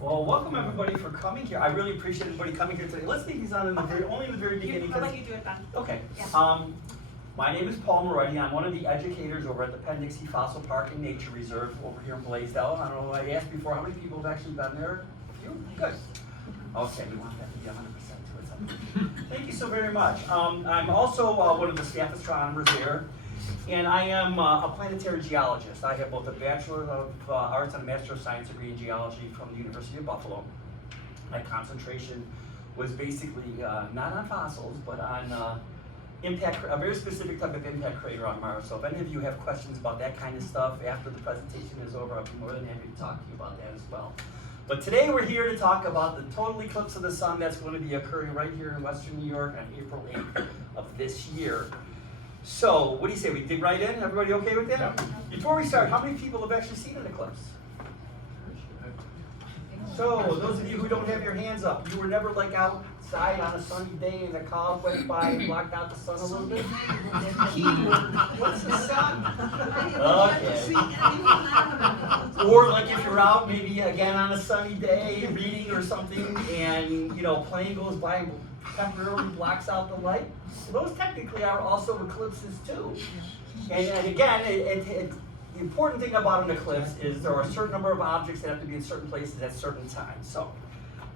Well, welcome everybody for coming here. I really appreciate everybody coming here today. Let's leave these on only in the very beginning. I'll let you do it then. Okay. Yeah. My name is Paul Moretti. I'm one of the educators over at the Penn Dixie Fossil Park and Nature Reserve over here in Blaisdell. I don't know, I asked before, how many people have actually been there? A few? Good. Okay, we want that to be 100% to it. Thank you so very much. I'm also one of the staff astronomers there, and I am a planetary geologist. I have both a Bachelor of Arts and a Master of Science degree in geology from the University of Buffalo. My concentration was basically not on fossils, but on impact, a very specific type of impact crater on Mars. So if any of you have questions about that kind of stuff after the presentation is over, I'll be more than happy to talk to you about that as well. But today we're here to talk about the total eclipse of the sun that's going to be occurring right here in Western New York on April 8th of this year. So what do you say, we dig right in? Everybody okay with that? Yeah. Before we start, how many people have actually seen an eclipse? So those of you who don't have your hands up, you were never like outside on a sunny day and the clouds went by and blocked out the sun a little bit? What's the sun? Okay. Or like if you're out maybe again on a sunny day reading or something and a plane goes by and temporarily blocks out the light. Well, those technically are also eclipses too. And again, the important thing about an eclipse is there are a certain number of objects that have to be in certain places at certain times. So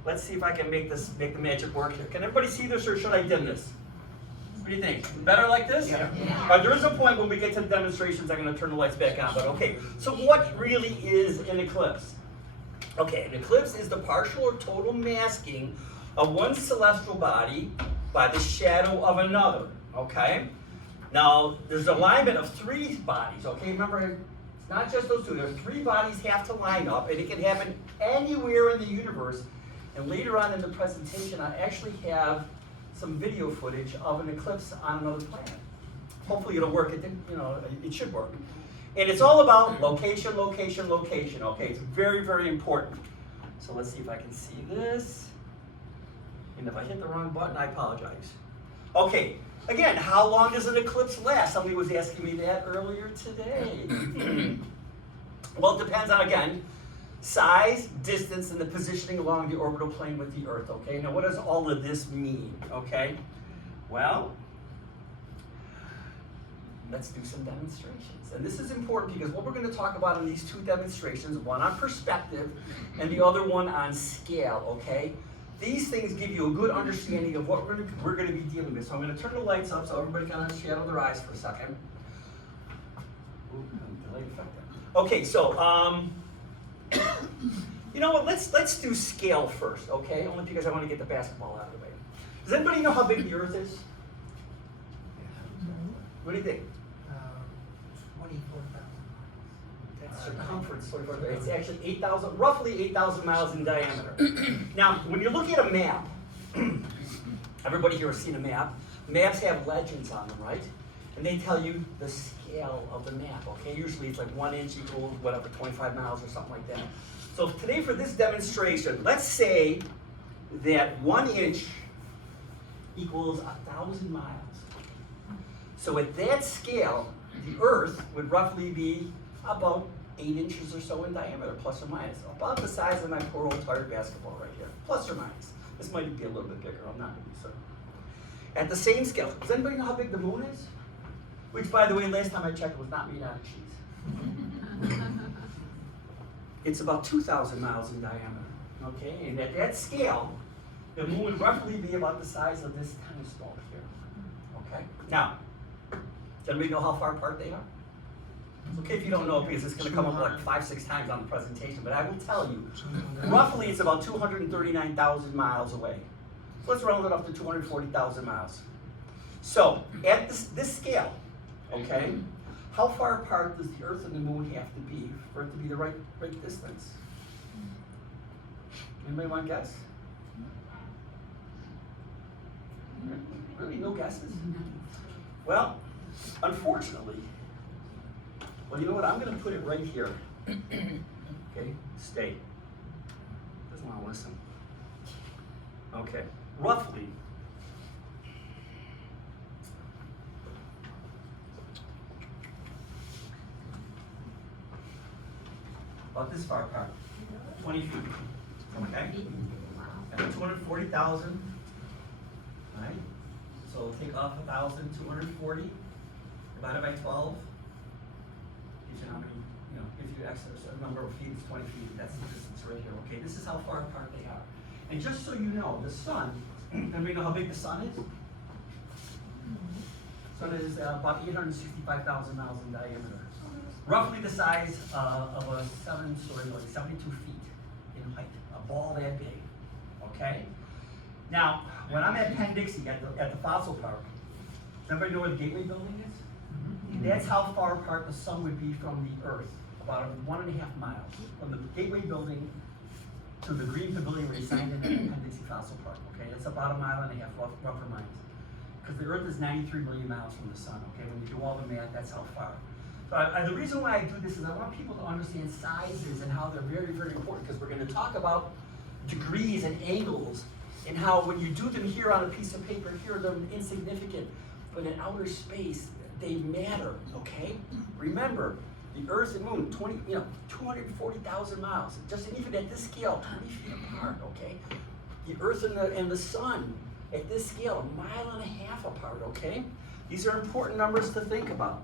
let's see if I can make the magic work here. Can everybody see this or should I dim this? What do you think? Better like this? Yeah. There is a point when we get to the demonstrations I'm going to turn the lights back on, but okay. So what really is an eclipse? Okay, an eclipse is the partial or total masking of one celestial body by the shadow of another, okay? Now, there's alignment of three bodies, okay? Remember, it's not just those two. There's three bodies have to line up, and it can happen anywhere in the universe. And later on in the presentation, I actually have some video footage of an eclipse on another planet. Hopefully it'll work. It should work. And it's all about location, location, location, okay? It's very, very important. So let's see if I can see this. And if I hit the wrong button, I apologize. Okay. Again, how long does an eclipse last? Somebody was asking me that earlier today. Well, it depends on, again, size, distance, and the positioning along the orbital plane with the Earth, okay? Now, what does all of this mean, okay? Well, let's do some demonstrations. And this is important because what we're going to talk about in these two demonstrations, one on perspective and the other one on scale, okay? These things give you a good understanding of what we're going to be dealing with. So I'm going to turn the lights up so everybody kind of shadow their eyes for a second. Ooh, delay effect there. Okay, so you know what? Let's do scale first, okay? Only because I want to get the basketball out of the way. Does anybody know how big the Earth is? What do you think? 24,000. That's circumference. 24,000. It's actually roughly 8,000 miles in diameter. Now, when you look at a map, everybody here has seen a map. Maps have legends on them, right? And they tell you the scale of the map, okay? Usually it's like 1 inch equals whatever, 25 miles or something like that. So today for this demonstration, let's say that 1 inch equals 1,000 miles. So at that scale, the Earth would roughly be about 8 inches or so in diameter, plus or minus. About the size of my poor old tired basketball right here, plus or minus. This might be a little bit bigger, I'm not really certain. At the same scale, does anybody know how big the moon is? Which, by the way, last time I checked, was not made out of cheese. It's about 2,000 miles in diameter, okay? And at that scale, the moon would roughly be about the size of this tennis ball here, okay? Now, does anybody know how far apart they are? It's okay if you don't know because it's going to come up like 5-6 times on the presentation, but I will tell you, roughly it's about 239,000 miles away. So let's round it up to 240,000 miles. So at this scale, okay, how far apart does the Earth and the Moon have to be for it to be the right distance? Anybody want to guess? Really, no guesses? Well, unfortunately, well, you know what? I'm going to put it right here. Okay, stay. Doesn't want to listen. Okay, roughly. About this far apart, 20 feet. Okay? And 240,000. Right? So take off 1,240 divided by 12. Gives you how many, gives you excess a number of feet, it's 20 feet. That's the distance right here. Okay, this is how far apart they are. And just so you know, the sun, everybody know how big the sun is? The sun is about 865,000 miles in diameter. Roughly the size of a 7-story building, 72 feet in height. A ball that big. Okay? Now, when I'm at Penn Dixie at the Fossil Park, does everybody know where the Gateway Building is? Mm-hmm. That's how far apart the sun would be from the Earth, about 1.5 miles. From the Gateway Building to the Green Pavilion where you signed in at Penn Dixie Fossil Park, okay? That's about 1.5 miles, rougher miles. Because the Earth is 93 million miles from the sun, okay? When you do all the math, that's how far. So the reason why I do this is I want people to understand sizes and how they're very, very important, because we're going to talk about degrees and angles, and how when you do them here on a piece of paper, here they're insignificant, but in outer space, they matter, okay? Remember, the Earth and Moon, 240,000 miles, just even at this scale, 20 feet apart, okay? The Earth and the Sun, at this scale, 1.5 miles apart, okay? These are important numbers to think about.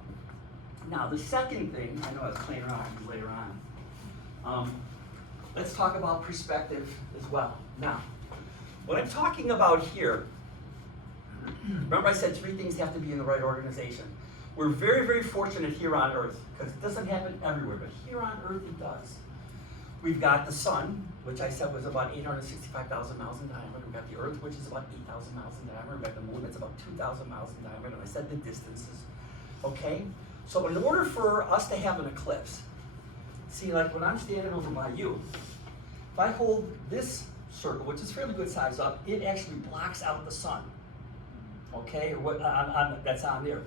Now, the second thing, I know I was playing around with you later on, let's talk about perspective as well. Now, what I'm talking about here, remember I said 3 things have to be in the right organization. We're very, very fortunate here on Earth, because it doesn't happen everywhere, but here on Earth it does. We've got the sun, which I said was about 865,000 miles in diameter. We've got the Earth, which is about 8,000 miles in diameter. We've got the moon, that's about 2,000 miles in diameter. And I said the distances, okay? So in order for us to have an eclipse, see, like when I'm standing over by you, if I hold this circle, which is fairly good size up, it actually blocks out the sun, okay? Or what that's on there.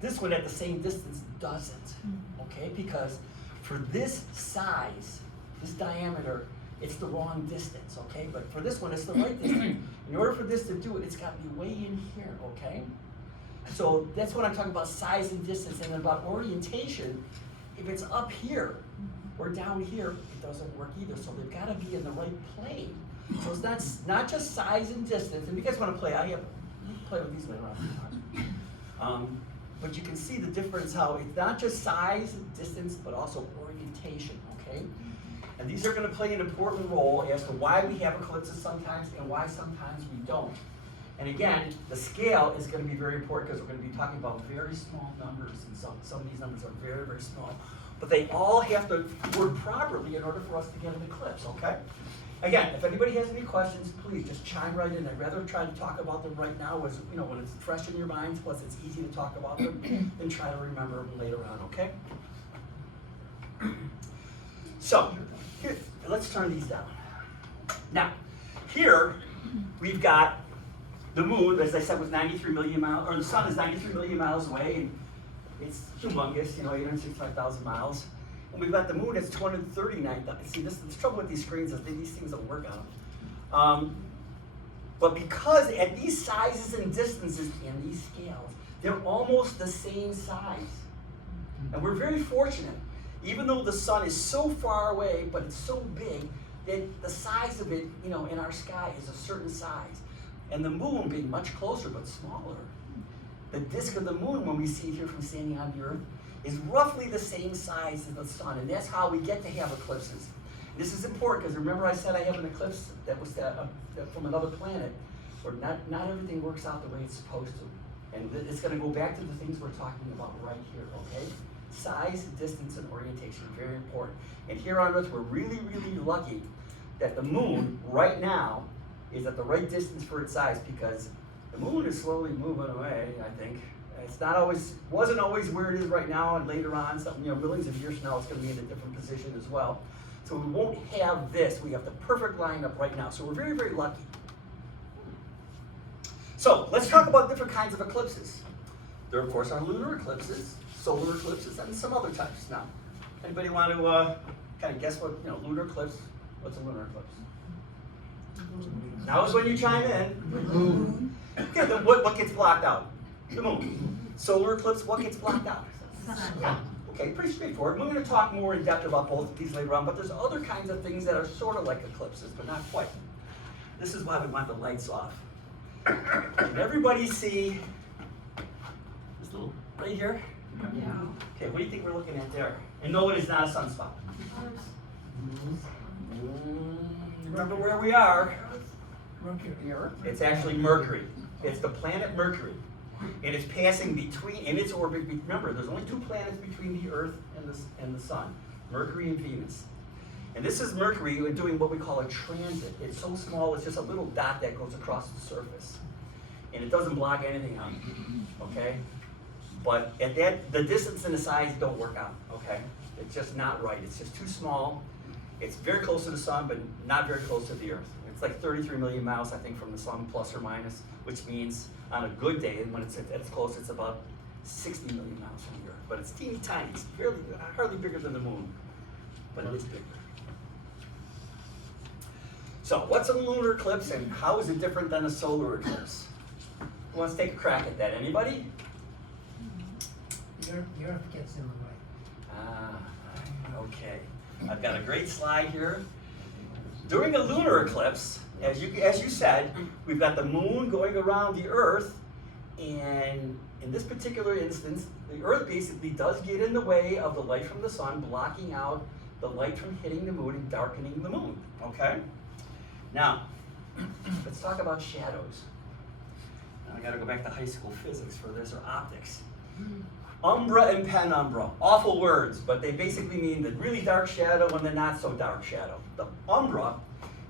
This one at the same distance doesn't, okay? Because for this size, this diameter, it's the wrong distance, okay? But for this one, it's the right distance. In order for this to do it, it's got to be way in here, okay? So that's what I'm talking about, size and distance, and about orientation. If it's up here or down here, it doesn't work either. So they've got to be in the right plane. So it's not just size and distance. And if you guys want to play, play with these later on. But you can see the difference, how it's not just size and distance, but also orientation, okay? And these are going to play an important role as to why we have eclipses sometimes and why sometimes we don't. And again, the scale is going to be very important, because we're going to be talking about very small numbers, and some of these numbers are very, very small. But they all have to work properly in order for us to get an eclipse, okay? Again, if anybody has any questions, please just chime right in. I'd rather try to talk about them right now, as when it's fresh in your minds, plus it's easy to talk about them, than try to remember them later on, okay? So, here, let's turn these down. Now, here we've got the moon, as I said, was 93 million miles, or the sun is 93 million miles away, and it's humongous, 865,000 miles. And we've got the moon, it's 239,000. See, the trouble with these screens is these things don't work out. But because at these sizes and distances and these scales, they're almost the same size. And we're very fortunate, even though the sun is so far away, but it's so big, that the size of it, in our sky is a certain size. And the moon being much closer but smaller, the disk of the moon, when we see it here from standing on the Earth, is roughly the same size as the sun, and that's how we get to have eclipses. This is important, because remember I said I have an eclipse that was from another planet, where not everything works out the way it's supposed to. And it's going to go back to the things we're talking about right here, okay? Size, distance, and orientation, very important. And here on Earth, we're really, really lucky that the moon, right now, is at the right distance for its size, because the moon is slowly moving away, I think. It's wasn't always where it is right now, and later on, millions of years from now, it's going to be in a different position as well. So we won't have this. We have the perfect lineup right now. So we're very, very lucky. So let's talk about different kinds of eclipses. There, of course, are lunar eclipses, solar eclipses, and some other types. Now, anybody want to kind of guess what, lunar eclipse? What's a lunar eclipse? Now is when you chime in. Okay, then what gets blocked out? The moon. Solar eclipse, what gets blocked out? Sun. Okay, Okay, pretty straightforward. We're going to talk more in depth about both of these later on, but there's other kinds of things that are sort of like eclipses, but not quite. This is why we want the lights off. Can everybody see this little right here? Yeah. Okay, what do you think we're looking at there? And no, it is not a sunspot. Remember where we are. Mercury. It's actually Mercury. It's the planet Mercury. And it's passing between, in its orbit, remember, there's only 2 planets between the Earth and the Sun, Mercury and Venus. And this is Mercury doing what we call a transit. It's so small, it's just a little dot that goes across the surface. And it doesn't block anything out, okay? But at that, the distance and the size don't work out, okay? It's just not right. It's just too small. It's very close to the Sun, but not very close to the Earth. It's like 33 million miles, I think, from the Sun, plus or minus, which means on a good day, when it's at its close, it's about 60 million miles from the Earth. But it's teeny tiny. It's hardly bigger than the Moon, but it is bigger. So, what's a lunar eclipse, and how is it different than a solar eclipse? Who wants to take a crack at that? Anybody? The Earth gets in the way. Ah, okay. I've got a great slide here. During a lunar eclipse, as you said, we've got the moon going around the Earth, and in this particular instance, the Earth basically does get in the way of the light from the Sun, blocking out the light from hitting the moon and darkening the moon, okay? Now, let's talk about shadows. Now, I gotta go back to high school physics for this, or optics. Umbra and penumbra, awful words, but they basically mean the really dark shadow and the not so dark shadow. The umbra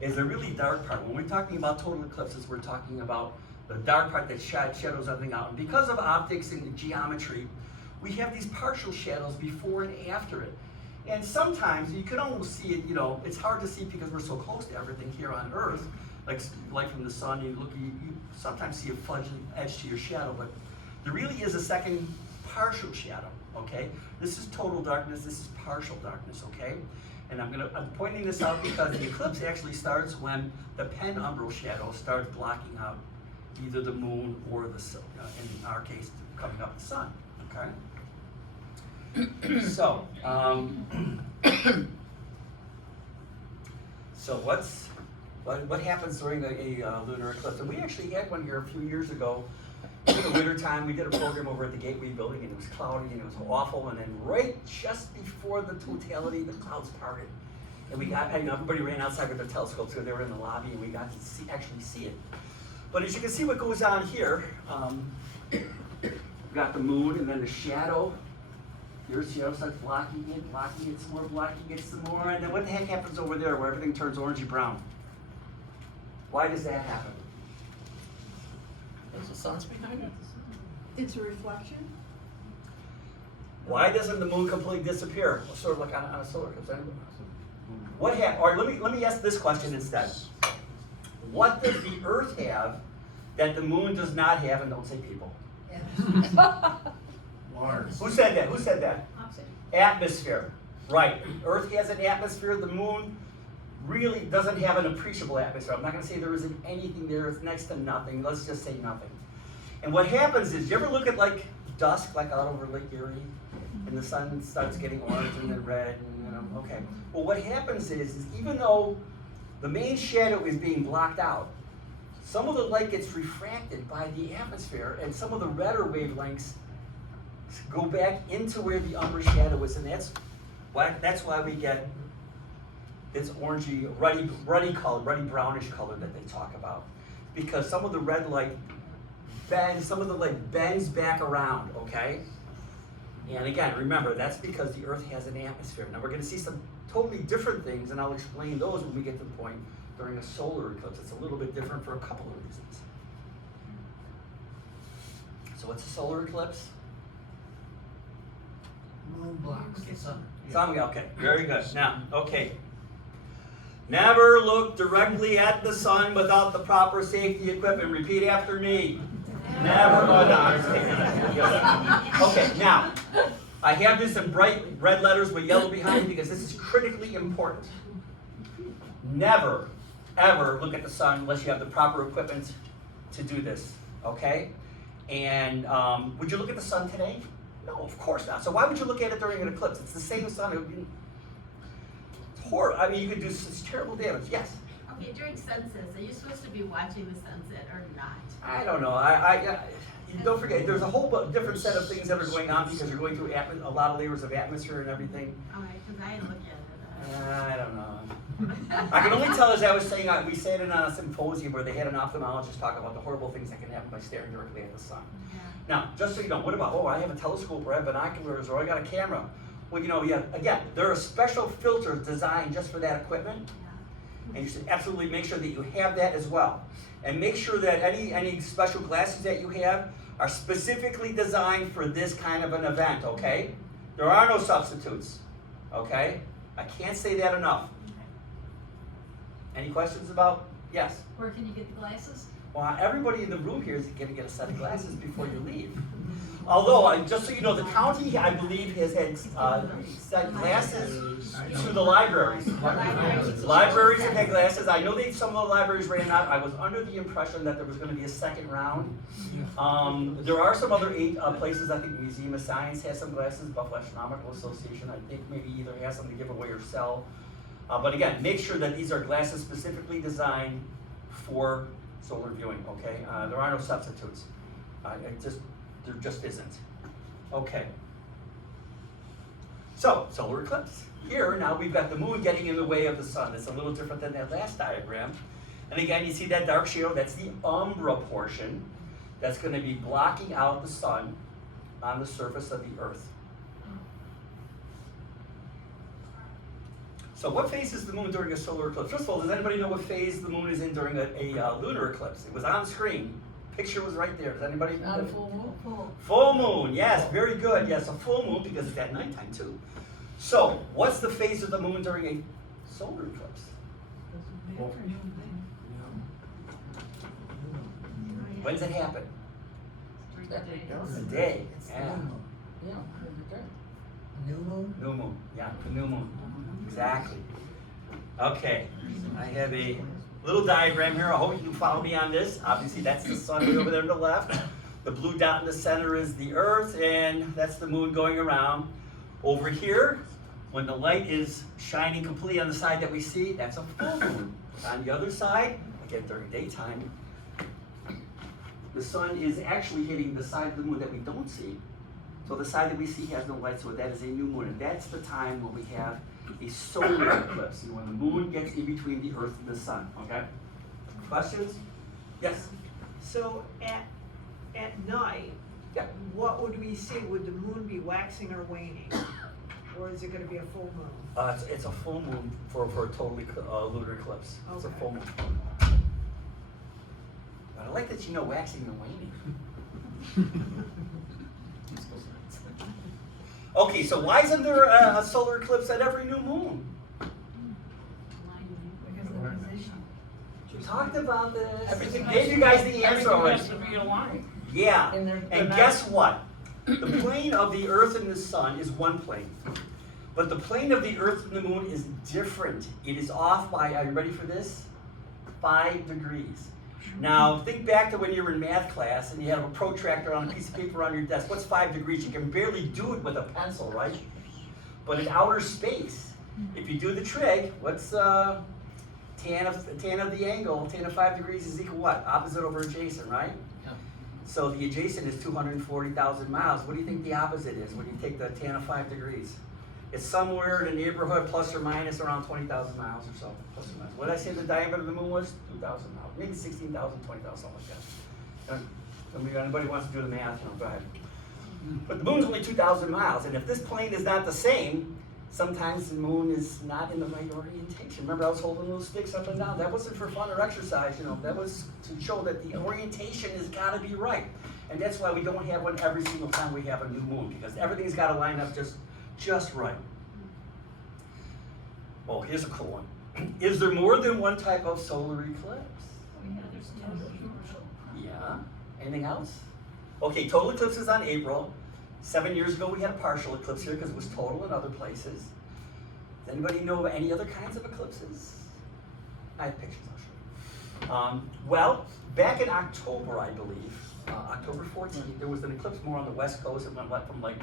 is the really dark part. When we're talking about total eclipses, we're talking about the dark part that shadows everything out. And because of optics and geometry, we have these partial shadows before and after it. And sometimes you can almost see it, it's hard to see because we're so close to everything here on Earth, like light from the Sun, you sometimes see a fudgy edge to your shadow, but there really is a second partial shadow, okay? This is total darkness, this is partial darkness, okay? And I'm pointing this out because the eclipse actually starts when the penumbral shadow starts blocking out either the moon or the sun, in our case, coming up the Sun, okay? So, what happens during a lunar eclipse? And we actually had one here a few years ago. In the winter time, we did a program over at the Gateway building, and it was cloudy and it was awful. And then right just before the totality, the clouds parted, and we got, everybody ran outside with their telescopes because they were in the lobby, and we got to actually see it. But as you can see, what goes on here, we've got the moon, and then the shadow. Your shadow starts blocking it some more, blocking it some more, and then what the heck happens over there where everything turns orangey brown? Why does that happen? Because the sun's behind it. It's a reflection? Why doesn't the moon completely disappear? Sort of like on a solar eclipse. What happened? Or let me ask this question instead. What does the Earth have that the moon does not have? And don't say people. Mars. Who said that? Who said that? Opposite. Atmosphere. Right. Earth has an atmosphere. The moon really doesn't have an appreciable atmosphere. I'm not going to say there isn't anything there. It's next to nothing. Let's just say nothing. And what happens is, you ever look at like dusk, like out over Lake Erie, and the sun starts getting orange and then red, and okay. Well, what happens is even though the main shadow is being blocked out, some of the light gets refracted by the atmosphere, and some of the redder wavelengths go back into where the umbra shadow is, and that's why we get this orangey, ruddy color, ruddy brownish color that they talk about, because some of the red light bends, some of the light bends back around, okay? And again, remember, that's because the Earth has an atmosphere. Now we're going to see some totally different things, and I'll explain those when we get to the point during a solar eclipse. It's a little bit different for a couple of reasons. So what's a solar eclipse? Moon blocks the sun. Okay, very good. Now, okay. Never look directly at the sun without the proper safety equipment. Repeat after me. Never. Oh, no, I'm just kidding. Okay, now, I have this in bright red letters with yellow behind because this is critically important. Never, ever look at the sun unless you have the proper equipment to do this, okay? And would you look at the sun today? No, of course not. So why would you look at it during an eclipse? It's the same sun. It's horrible. I mean, you could do such terrible damage. Yes? Okay, during sunsets, are you supposed to be watching the sunset or not? I don't know. Don't forget, there's a whole different set of things that are going on because you're going through a lot of layers of atmosphere and everything. All right, because I didn't look at it. I don't know. I can only tell, as I was saying, we sat in on a symposium where they had an ophthalmologist talk about the horrible things that can happen by staring directly at the sun. Yeah. Now, just so you know, what about, I have a telescope or I have binoculars or I got a camera. Well, yeah, again, there are special filters designed just for that equipment. Yeah. And you should absolutely make sure that you have that as well. And make sure that any special glasses that you have are specifically designed for this kind of an event, okay? There are no substitutes, okay? I can't say that enough. Any questions about, yes? Where can you get the glasses? Well, everybody in the room here is going to get a set of glasses before you leave. Although, just so you know, the county, I believe, has had sent glasses to the libraries. Libraries have had glasses. I know some of the libraries ran out. I was under the impression that there was going to be a second round. There are some other places. I think Museum of Science has some glasses. Buffalo Astronomical Association, I think, maybe either has some to give away or sell. But again, make sure that these are glasses specifically designed for solar viewing, okay? There are no substitutes. There just isn't. Okay. So, solar eclipse. Here, now we've got the moon getting in the way of the sun. It's a little different than that last diagram. And again, you see that dark shadow, that's the umbra portion that's going to be blocking out the sun on the surface of the earth. So what phase is the moon during a solar eclipse? First of all, does anybody know what phase the moon is in during a lunar eclipse? It was on screen. Picture was right there. Does anybody know? Not a full moon? Full moon, yes, very good. Yes, a full moon because it's at nighttime too. So, what's the phase of the moon during a solar eclipse? When does it happen? The day. Yeah. New moon? New moon. Yeah, the new moon. Exactly. Okay. I have a little diagram here. I hope you can follow me on this. Obviously, that's the sun way over there to the left. The blue dot in the center is the earth, and that's the moon going around. Over here, when the light is shining completely on the side that we see, that's a full moon. On the other side, again during daytime, the sun is actually hitting the side of the moon that we don't see. So the side that we see has no light, so that is a new moon. And that's the time when we have a solar eclipse, when the moon gets in between the earth and the sun, okay? Questions? Yes? So at night, Yeah. what would we see? Would the moon be waxing or waning? Or is it gonna be a full moon? It's a full moon for a totally lunar eclipse. It's a Okay. full moon. But I like that you know waxing and waning. Okay, so why isn't there a solar eclipse at every new moon? Because of the position. We talked about this. Everything Gave you guys the answer already. has to be aligned. Yeah, And they're and not- guess what? The plane of the Earth and the Sun is one plane. But the plane of the Earth and the Moon is different. It is off by, are you ready for this? 5 degrees. Now, think back to when you were in math class and you had a protractor on a piece of paper on your desk. What's 5 degrees? You can barely do it with a pencil, right? But in outer space, if you do the trig, what's tan of the angle? Tan of 5 degrees is equal what? Opposite over adjacent, right? Yeah. So the adjacent is 240,000 miles. What do you think the opposite is when you take the tan of 5 degrees? It's somewhere in the neighborhood plus or minus around 20,000 miles or so, plus or minus. What did I say the diameter of the moon was? 2,000 miles, maybe 16,000, 20,000, something like that. If anybody wants to do the math, go ahead. But the moon's only 2,000 miles, and if this plane is not the same, sometimes the moon is not in the right orientation. Remember, I was holding those sticks up and down. That wasn't for fun or exercise, that was to show that the orientation has got to be right. And that's why we don't have one every single time we have a new moon, because everything's got to line up just right. Oh, here's a cool one. Is there more than one type of solar eclipse? Yeah. Anything else? Okay, total eclipse is on April. 7 years ago we had a partial eclipse here because it was total in other places. Does anybody know of any other kinds of eclipses? I have pictures, I'll show you. Well, back in October, I believe, October 14th, there was an eclipse more on the west coast. It went from like,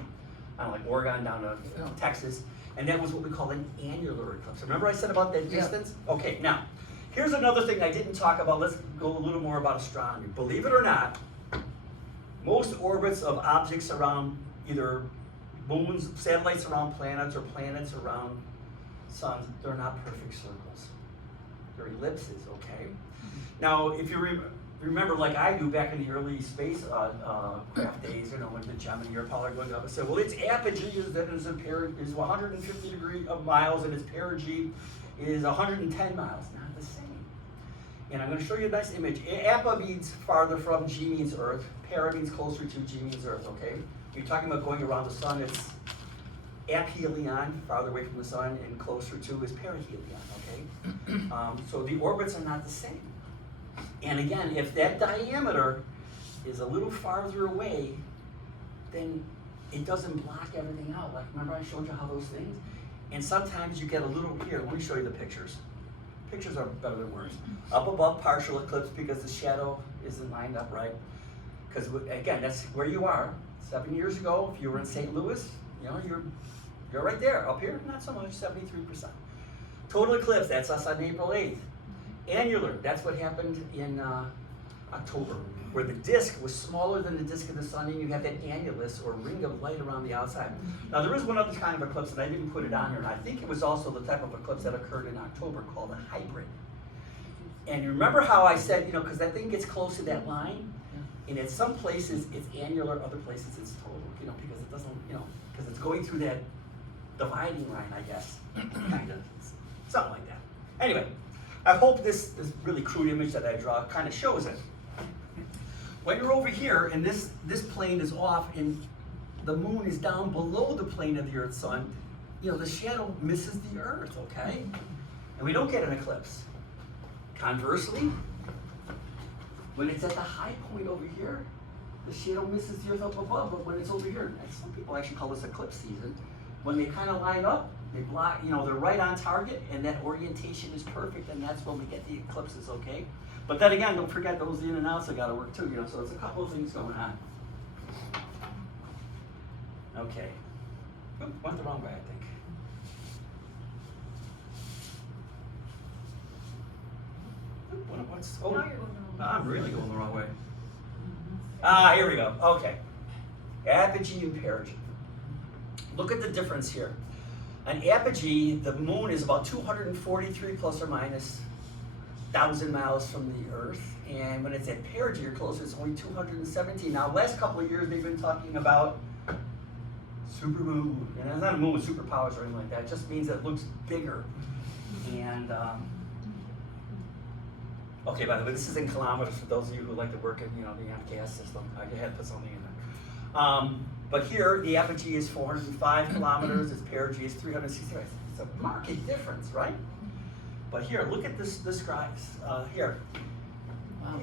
I don't know, like Oregon down to Texas. And that was what we call an annular eclipse. Remember I said about that distance? Okay, now, here's another thing I didn't talk about. Let's go a little more about astronomy. Believe it or not, most orbits of objects around either moons, satellites around planets, or planets around suns, they're not perfect circles. They're ellipses, okay? Now, if you remember, like I do back in the early space craft days, you know, when the Gemini or Apollo are going up, I said, well, its apogee is 150 degrees of miles, and its perigee is 110 miles. Not the same. And I'm going to show you a nice image. Appa means farther from, G means Earth. Para means closer to, G means Earth, okay? You're talking about going around the sun, it's aphelion, farther away from the sun, and closer to is perihelion, okay? So the orbits are not the same. And again, if that diameter is a little farther away, then it doesn't block everything out. Like, remember I showed you how those things? And sometimes you get a little, here, let me show you the pictures. Pictures are better than words. Up above, partial eclipse because the shadow isn't lined up right. Because again, that's where you are. 7 years ago, if you were in St. Louis, you know, you're right there. Up here, not so much, 73%. Total eclipse, that's us on April 8th. Annular, that's what happened in October, where the disk was smaller than the disk of the sun, and you have that annulus, or ring of light around the outside. Now, there is one other kind of eclipse, and I didn't put it on here, and I think it was also the type of eclipse that occurred in October, called a hybrid. And you remember how I said, you know, because that thing gets close to that line, and at some places it's annular, other places it's total, you know, because it doesn't, you know, because it's going through that dividing line, I guess, kind of, something like that. Anyway, I hope this really crude image that I draw kind of shows it. When you're over here and this plane is off and the moon is down below the plane of the Earth's sun, you know, the shadow misses the Earth, okay? And we don't get an eclipse. Conversely, when it's at the high point over here, the shadow misses the Earth up above, but when it's over here, and some people actually call this eclipse season, when they kind of line up, they block, you know, they're right on target, and that orientation is perfect, and that's when we get the eclipses, okay? But then again, don't forget those in and outs have got to work too, you know, so there's a couple of things going on. Okay. Oop, went the wrong way, I think. Oop, what's, oh, Now you're going the wrong way. I'm really going the wrong way. Ah, here we go, okay. Apogee and perigee. Look at the difference here. An apogee, the moon is about 243 plus or minus 1,000 miles from the Earth. And when it's at perigee or closer, it's only 217. Now, last couple of years, they've been talking about supermoon. And it's not a moon with superpowers or anything like that. It just means it looks bigger. And, okay, by the way, this is in kilometers for those of you who like to work in, you know, the MCAS system. I had to put something in there. But here, the apogee is 405 kilometers, its perigee is 365. It's a marked difference, right? But here, look at this graphs here.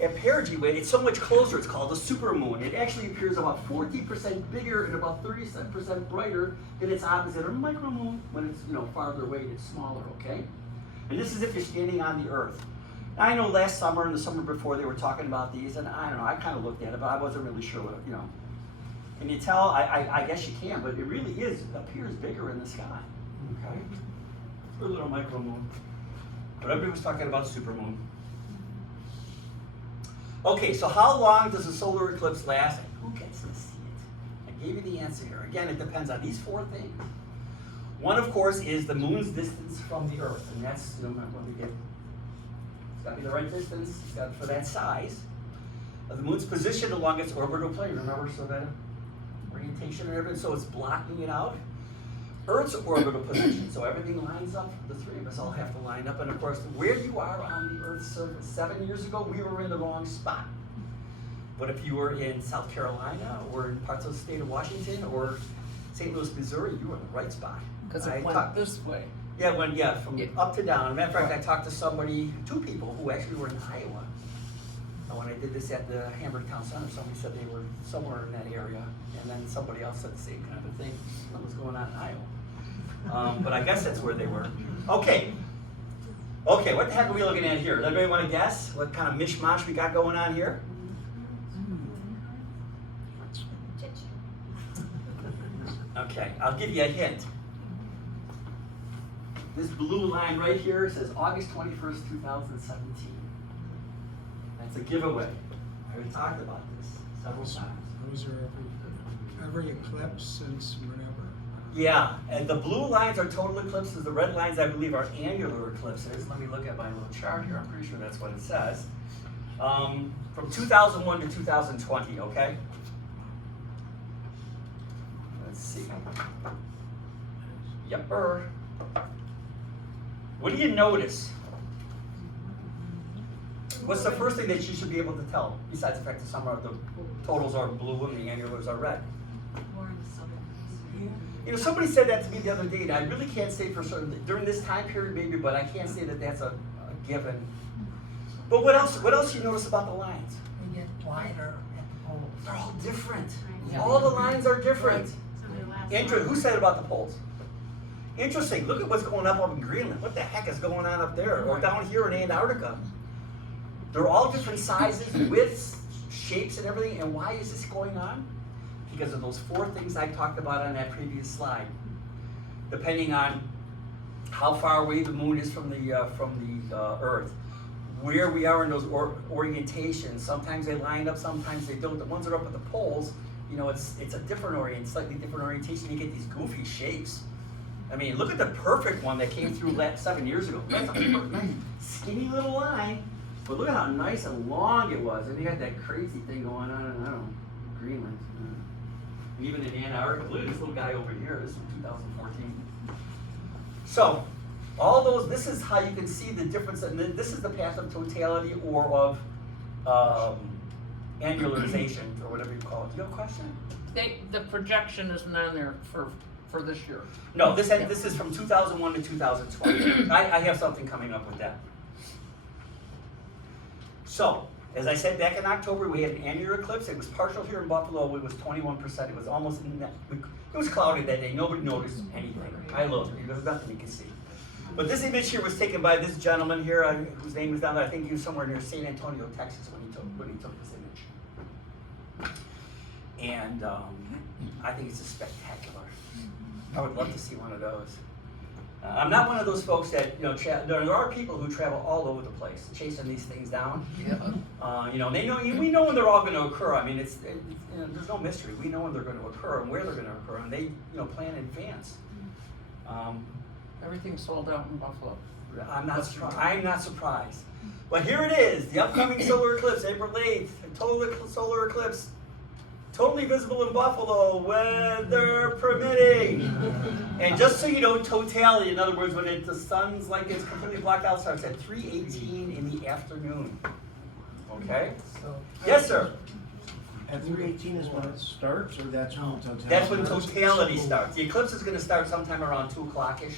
At perigee, it's so much closer, it's called a supermoon. It actually appears about 40% bigger and about 37% brighter than its opposite, a micromoon. When it's, you know, farther away, it's smaller, okay? And this is if you're standing on the Earth. Now, I know last summer and the summer before they were talking about these, and I don't know, I kind of looked at it, but I wasn't really sure what, you know. Can you tell? I guess you can, but it really appears bigger in the sky. Okay? It's a little micromoon. But everybody was talking about supermoon. Okay, so how long does a solar eclipse last? And who gets to see it? I gave you the answer here. Again, it depends on these four things. One, of course, is the moon's distance from the Earth, and that's, you know, when we get, it's got to be the right distance. It's got for that size. The moon's position along its orbital plane. Remember, so that orientation and everything, so it's blocking it out. Earth's orbital position, so everything lines up. The three of us all have to line up, and of course, where you are on the Earth's surface. 7 years ago, we were in the wrong spot. But if you were in South Carolina, or in parts of the state of Washington, or St. Louis, Missouri, you were in the right spot. Because it went this way. Yeah, from up to down. Matter of fact, I talked to two people who actually were in Iowa. When I did this at the Hamburg Town Center, somebody said they were somewhere in that area, and then somebody else said the same kind of thing. What was going on in Iowa? But I guess that's where they were. Okay, what the heck are we looking at here? Does anybody want to guess what kind of mishmash we got going on here? Okay, I'll give you a hint. This blue line right here says August 21st, 2017. That's a giveaway. I already talked about this several times. Those are every eclipse since whenever. Yeah, and the blue lines are total eclipses. The red lines, I believe, are annular eclipses. Let me look at my little chart here. I'm pretty sure that's what it says. From 2001 to 2020, okay? Let's see. Yepper. What do you notice? What's the first thing that you should be able to tell, besides the fact that some of the totals are blue and the annulars are red? More in the southern. You know, somebody said that to me the other day, and I really can't say for certain, during this time period maybe, but I can't say that that's a given. But what else do you notice about the lines? They get wider at the poles. They're all different. Yeah. All the lines are different. So the last Who one. said about the poles? Interesting, look at what's going up in Greenland. What the heck is going on up there? Or down here in Antarctica? They're all different sizes, widths, shapes, and everything. And why is this going on? Because of those four things I talked about on that previous slide. Depending on how far away the moon is from the Earth, where we are in those orientations. Sometimes they line up, sometimes they don't. The ones that are up at the poles, you know, it's a different slightly different orientation. You get these goofy shapes. I mean, look at the perfect one that came through 7 years ago. That's a nice, skinny little line, but look at how nice and long it was. And you got that crazy thing going on in, I don't know, Greenland. And even in Antarctica, look at this little guy over here. This is from 2014. So, all those, this is how you can see the difference, and this is the path of totality or of annularization, or whatever you call it. Do you have a question? The projection isn't on there for this year. No, this is from 2001 to 2020. I have something coming up with that. So, as I said, back in October, we had an annular eclipse. It was partial here in Buffalo. It was 21%. It was almost, it was cloudy that day. Nobody noticed anything. I looked. There was nothing you could see. But this image here was taken by this gentleman here, whose name was down there. I think he was somewhere near San Antonio, Texas, when he took this image. And I think it's a spectacular. I would love to see one of those. I'm not one of those folks that, you know, there are people who travel all over the place chasing these things down. Yeah. You know, we know when they're all going to occur. I mean, you know, there's no mystery. We know when they're going to occur and where they're going to occur, and they, you know, plan in advance. Everything's sold out in Buffalo. I'm not surprised. But here it is, the upcoming solar eclipse, April 8th, total solar eclipse, totally visible in Buffalo, weather permitting. And just so you know, totality, in other words, when the sun's like it's completely blocked out, starts at 3:18 in the afternoon. Okay? So Yes, sir. At 3:18 is when it starts, or that's when totality? That's when totality starts. The eclipse is going to start sometime around 2 o'clock-ish,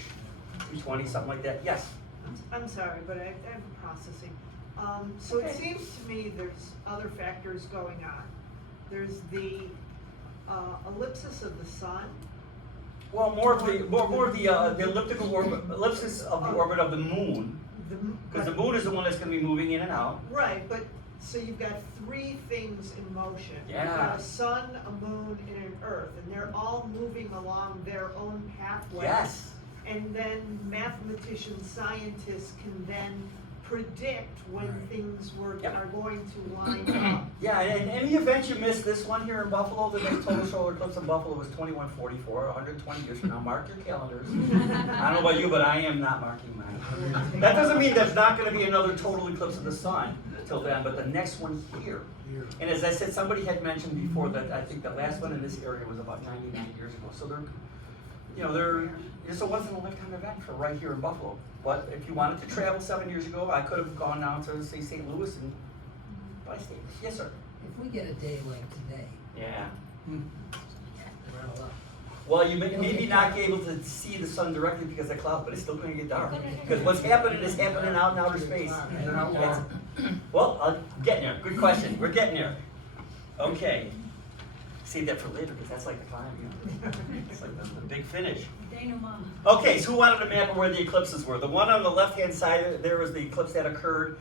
2:20, something like that. Yes? I'm sorry, but I have a processing. So it seems to me there's other factors going on. There's the ellipsis of the sun. Well, more of the elliptical orbit, ellipsis of the orbit of the moon, because the moon is the one that's going to be moving in and out. Right, but so you've got three things in motion. Yeah. You've got a sun, a moon, and an earth, and they're all moving along their own pathway. Yes. And then mathematicians, scientists can then predict when things are going to line up. Yeah, and in any event you missed this one here in Buffalo, the next total solar eclipse in Buffalo was 2144, 120 years from now. Mark your calendars. I don't know about you, but I am not marking mine. That doesn't mean there's not going to be another total eclipse of the sun till then, but the next one here. And as I said, somebody had mentioned before that I think the last one in this area was about 99 years ago. So it's a once in a lifetime event for right here in Buffalo. But if you wanted to travel 7 years ago, I could have gone down to, say, St. Louis and by state. Yes, sir. if we get a day like today, Yeah. we're out of luck. Well, you may maybe not be able to see the sun directly because of clouds, but it's still going to get dark. Because what's happening is happening out in outer space. It's- well, I'm getting there. Good question. We're getting there. Okay. Save that for later because that's like the climb. You know? It's like the big finish. Denouement. Okay, so who wanted a map of where the eclipses were? The one on the left-hand side, there was the eclipse that occurred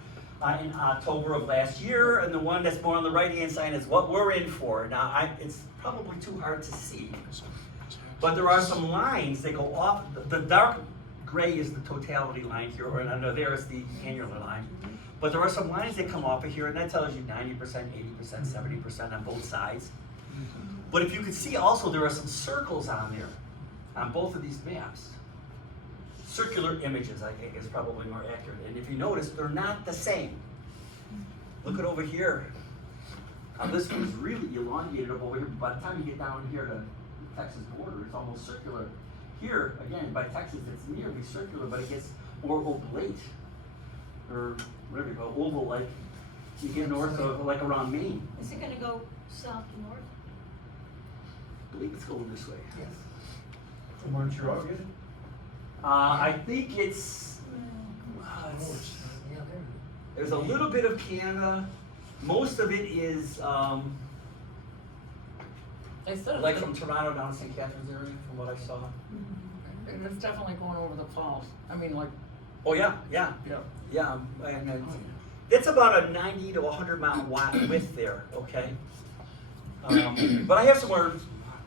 in October of last year, and the one that's more on the right-hand side is what we're in for. Now, it's probably too hard to see. But there are some lines that go off. The dark gray is the totality line here, or under there is the annular line. But there are some lines that come off of here, and that tells you 90%, 80%, 70% on both sides. But if you can see also, there are some circles on there, on both of these maps. Circular images, I think, is probably more accurate. And if you notice, they're not the same. Look at over here. This one's really elongated up over here. By the time you get down here to the Texas border, it's almost circular. Here, again, by Texas, it's nearly circular, but it gets more oblate, or whatever you call it, oval, like you get north of, like around Maine. Is it gonna go south to north? I believe it's going this way. Yes. From Montreal, is it? I think it's, Yeah, there. there's a little bit of Canada. Most of it is They said like it's, from Toronto down to St. Catharines area, from what I saw. it's definitely going over the falls. I mean, like, Oh yeah, yeah, yeah. and it's about a 90 to 100 mile width there. Okay, but I have some more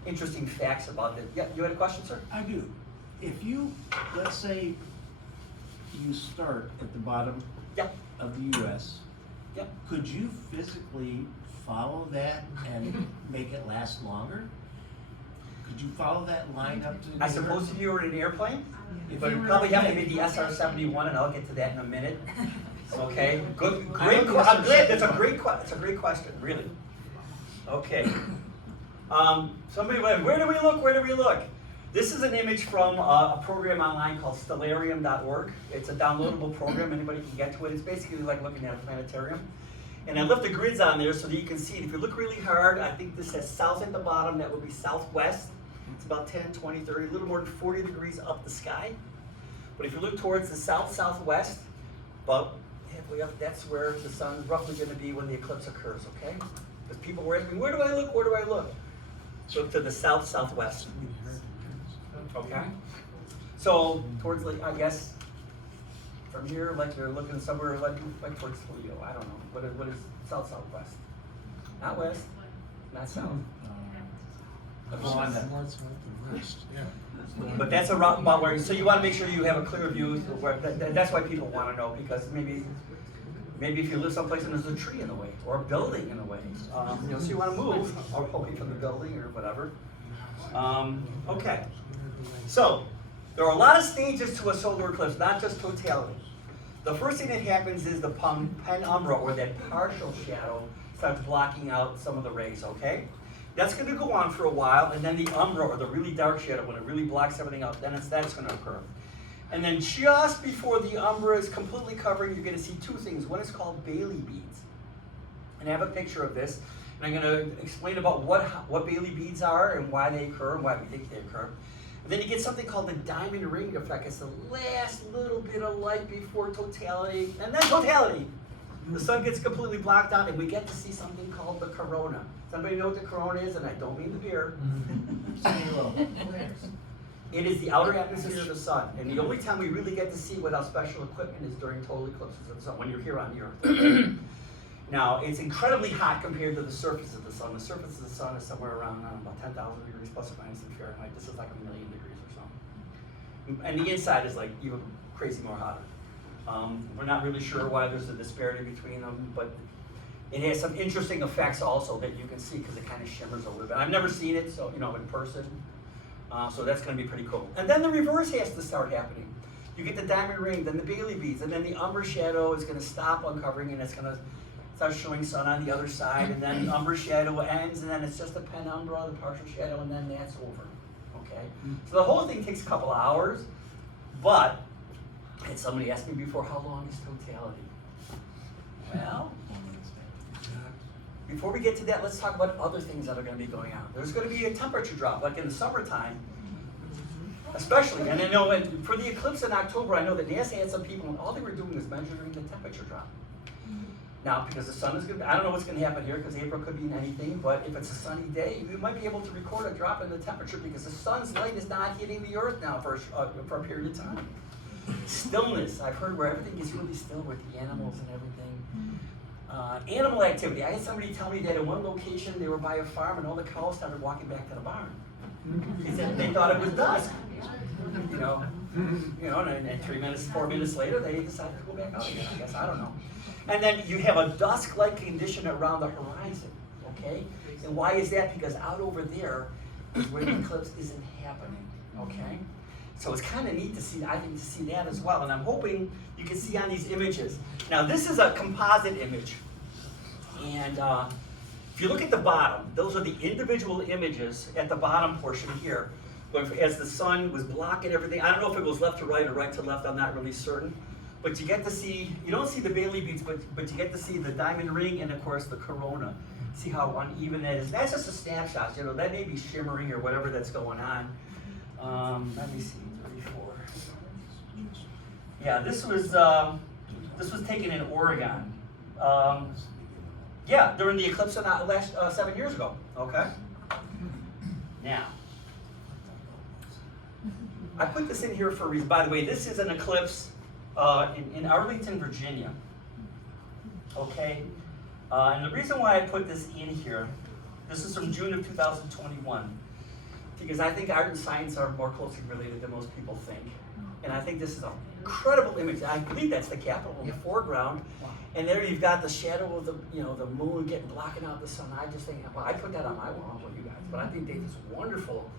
interesting facts about it. Yeah, you had a question, sir? I do. If you, let's say, you start at the bottom Yeah. of the US, Yeah. could you physically follow that and make it last longer? Could you follow that line up to the? I suppose if you were in an airplane, If but you it were probably in a have to be plane. the SR-71, and I'll get to that in a minute. Okay, good, I great. know the I'm glad. That's a SR-71. it's a great question, really. Okay. Somebody went, where do we look? Where do we look? This is an image from a program online called stellarium.org. It's a downloadable program. Anybody can get to it. It's basically like looking at a planetarium. And I left the grids on there so that you can see it. If you look really hard, I think this says south at the bottom. That would be southwest. It's about 10, 20, 30, a little more than 40 degrees up the sky. But if you look towards the south-southwest, about halfway up, that's where the sun's roughly going to be when the eclipse occurs, okay? Because people were asking, where do I look? Where do I look? So to the south-southwest. Okay? So towards, like, I guess, from here, like you're looking somewhere like towards Toledo. I don't know. What is south-southwest? Not west, not south. But that's about where, so you want to make sure you have a clear view of where, that's why people want to know, because maybe if you live someplace and there's a tree in the way, or a building in the way, so you want to move away from the building or whatever. Okay, so there are a lot of stages to a solar eclipse, not just totality. The first thing that happens is the penumbra, or that partial shadow, starts blocking out some of the rays, okay? That's going to go on for a while, and then the umbra, or the really dark shadow, when it really blocks everything out, then that's going to occur. And then just before the umbra is completely covering, you're going to see two things. One is called Bailey beads. And I have a picture of this, and I'm going to explain about what Bailey beads are and why they occur and why we think they occur. And then you get something called the diamond ring effect. It's the last little bit of light before totality, and then totality. The sun gets completely blocked out, and we get to see something called the corona. Somebody know what the corona is? And I don't mean the beer. It is the outer atmosphere of the sun. And the only time we really get to see without special equipment is during total eclipses of the sun, when you're here on the Earth. Now, it's incredibly hot compared to the surface of the sun. The surface of the sun is somewhere around about 10,000 degrees plus or minus in Fahrenheit. This is like 1,000,000 degrees or something. And the inside is like even crazy more hotter. We're not really sure why there's a disparity between them, but it has some interesting effects also that you can see because it kind of shimmers a little bit. I've never seen it, so in person. So that's going to be pretty cool. And then the reverse has to start happening. You get the diamond ring, then the Bailey beads, and then the umbra shadow is going to stop uncovering, and it's going to start showing sun on the other side, and then the umbra shadow ends, and then it's just a penumbra, the partial shadow, and then that's over. Okay? So the whole thing takes a couple of hours, but, and somebody asked me before, how long is totality? Well, before we get to that, let's talk about other things that are going to be going on. There's going to be a temperature drop, like in the summertime, especially. And I know for the eclipse in October, I know that NASA had some people, and all they were doing was measuring the temperature drop. Now, because the sun is going to, I don't know what's going to happen here, because April could be in anything, but if it's a sunny day, we might be able to record a drop in the temperature, because the sun's light is not hitting the Earth now for a period of time. Stillness, I've heard where everything gets really still with the animals and everything. Animal activity. I had somebody tell me that in one location they were by a farm and all the cows started walking back to the barn. He said they thought it was dusk. You know, and 3 minutes, 4 minutes later, they decided to go back out again, I guess, I don't know. And then you have a dusk-like condition around the horizon, okay? And why is that? Because out over there is where the eclipse isn't happening, okay? So it's kind of neat to see, I think, to see that as well. And I'm hoping you can see on these images. Now, this is a composite image. And if you look at the bottom, those are the individual images at the bottom portion here. But as the sun was blocking everything, I don't know if it goes left to right or right to left, I'm not really certain. But you get to see, you don't see the Bailey beads, but you get to see the diamond ring and of course the corona. See how uneven that is. That's just a snapshot, that may be shimmering or whatever that's going on. Let me see, 34. Yeah, this was taken in Oregon. Yeah, during the eclipse last 7 years ago. Okay. Now, I put this in here for a reason. By the way, this is an eclipse in Arlington, Virginia. Okay, and the reason why I put this in here, this is from June of 2021, because I think art and science are more closely related than most people think. And I think this is an incredible image. I believe that's the Capitol in the foreground. And there you've got the shadow of the moon blocking out the sun. I just think, well, I put that on my wall for you guys, but I think that is wonderful.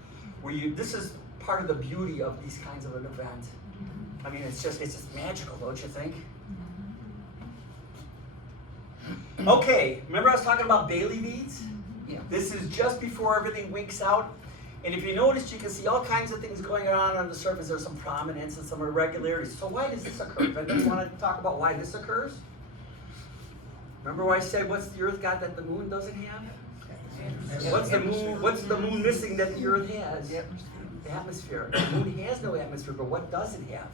This is part of the beauty of these kinds of an event. I mean, it's just magical, don't you think? Okay, remember I was talking about Bailey beads? Yeah. This is just before everything winks out. And if you notice, you can see all kinds of things going on the surface. There's some prominence and some irregularities. So why does this occur? Does anybody want to talk about why this occurs? Remember why I said, what's the Earth got that the moon doesn't have? What's the moon missing that the Earth has? The atmosphere. The moon has no atmosphere, but what does it have?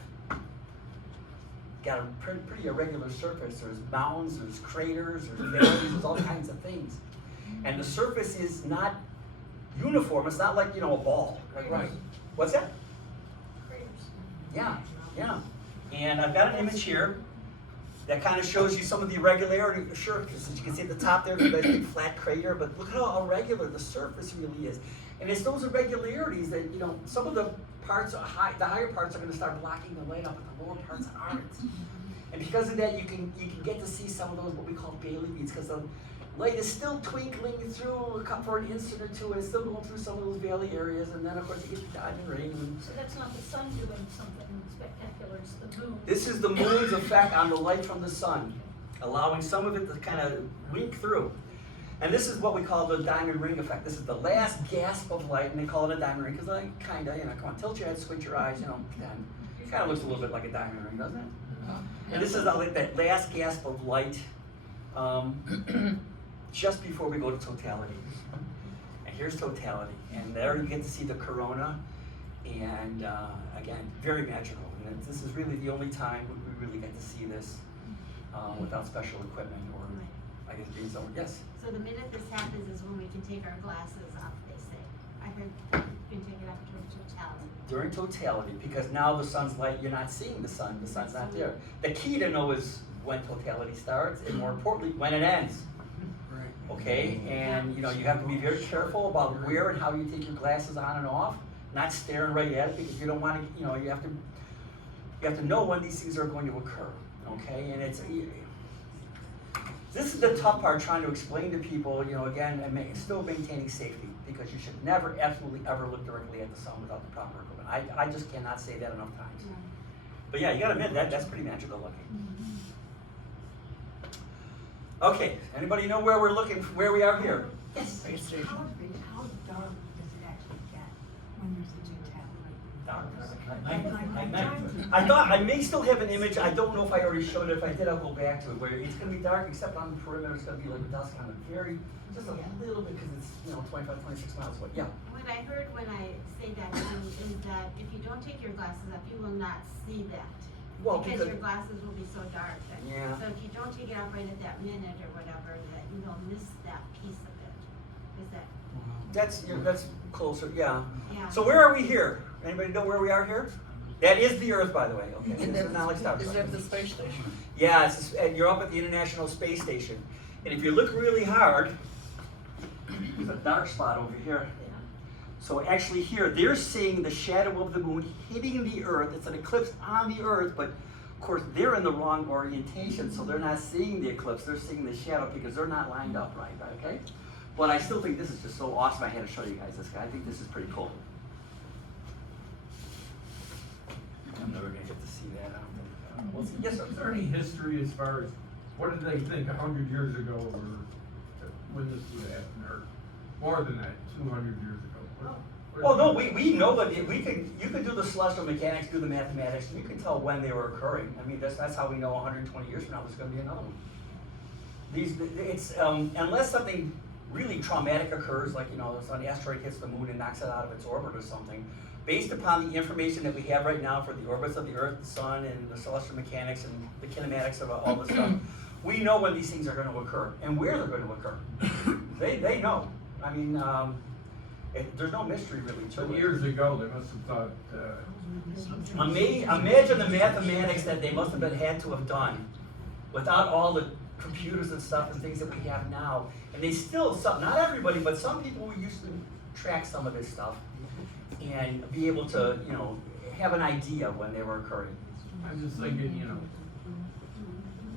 Got a pretty irregular surface. There's mountains, there's craters, there's valleys, there's all kinds of things. And the surface is not uniform. It's not like, a ball. Right. What's that? Yeah. And I've got an image here that kind of shows you some of the irregularity. Sure, because as you can see at the top there, there's a big flat crater, but look how irregular the surface really is. And it's those irregularities that, some of the parts are the higher parts are going to start blocking the light up, but the lower parts aren't. And because of that, you can get to see some of those, what we call Bailey beads, because the light is still twinkling through for an instant or two, and it's still going through some of those valley areas, and then of course you get the diamond ring. So that's not the sun doing something spectacular, it's the moon. This is the moon's effect on the light from the sun, allowing some of it to kind of wink through. And this is what we call the diamond ring effect. This is the last gasp of light, and they call it a diamond ring because come on, tilt your head, squint your eyes, and it kind of looks a little bit like a diamond ring, doesn't it? And this is like that last gasp of light just before we go to totality. And here's totality, and there you get to see the corona, and again, very magical. And this is really the only time we really get to see this without special equipment or, I guess, being so. Yes. So the minute this happens is when we can take our glasses off, they say. I heard you can take it off during totality. During totality, because now the sun's light, you're not seeing the sun's not there. The key to know is when totality starts, and more importantly, when it ends. Okay, and you have to be very careful about where and how you take your glasses on and off, not staring right at it, because you don't want to, you have to know when these things are going to occur. Okay, and this is the tough part, trying to explain to people, again, and still maintaining safety, because you should never, absolutely ever look directly at the sun without the proper equipment. I just cannot say that enough times. Yeah. But yeah, you gotta admit that's pretty magical looking. Okay, anybody know where where we are here? Yes. How dark does it actually get when there's a totality? I may still have an image. I don't know if I already showed it. If I did, I'll go back to it. Where it's going to be dark, except on the perimeter, it's going to be like dusk on the just a little bit, because it's 25, 26 miles away. Yeah. What I heard when I say that is that if you don't take your glasses off, you will not see that. Well, because your glasses will be so dark. Yeah. So if you don't take it off right at that minute or whatever, that you'll miss that piece of it. Is that? That's closer. Yeah. Yeah. So where are we here? Anybody know where we are here? That is the Earth, by the way. Okay. This is not like Star Trek. Is that the space station? Yeah, and you're up at the International Space Station. And if you look really hard, there's a dark spot over here. So actually here, they're seeing the shadow of the moon hitting the earth. It's an eclipse on the earth, but of course they're in the wrong orientation, so they're not seeing the eclipse, they're seeing the shadow because they're not lined up right, okay? But I still think this is just so awesome, I had to show you guys this guy. I think this is pretty cool. I'm never gonna get to see that, I don't think. We'll see. Yes, sir. Is there any history as far as, what did they think 100 years ago, or when this would happen, or more than that, 200 years ago? Well, no, we know, but you can do the celestial mechanics, do the mathematics, and you can tell when they were occurring. I mean, that's how we know 120 years from now there's going to be another one. Unless something really traumatic occurs, like, you know, an asteroid hits the moon and knocks it out of its orbit or something, based upon the information that we have right now for the orbits of the Earth, the Sun, and the celestial mechanics and the kinematics of all this stuff, we know when these things are going to occur and where they're going to occur. They know. I mean, there's no mystery really to But it. years ago, they must have thought, Imagine the mathematics that they must have had to have done without all the computers and stuff and things that we have now. And they still, not everybody, but some people used to track some of this stuff and be able to, you know, have an idea when they were occurring. I'm just thinking, you know,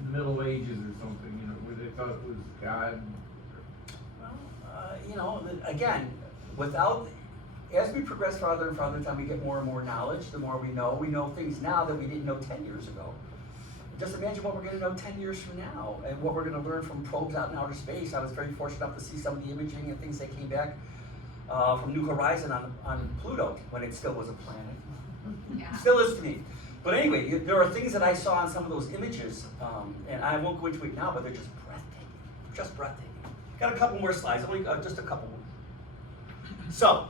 the Middle Ages or something, you know, where they thought it was God. You know, again, as we progress farther and farther in time, we get more and more knowledge. The more we know things now that we didn't know 10 years ago. Just imagine what we're going to know 10 years from now, and what we're going to learn from probes out in outer space. I was very fortunate enough to see some of the imaging and things that came back from New Horizon on Pluto, when it still was a planet. Yeah. Still is to me. But anyway, there are things that I saw on some of those images, and I won't go into it now, but they're just breathtaking. Just breathtaking. Got a couple more slides, only just a couple more. So,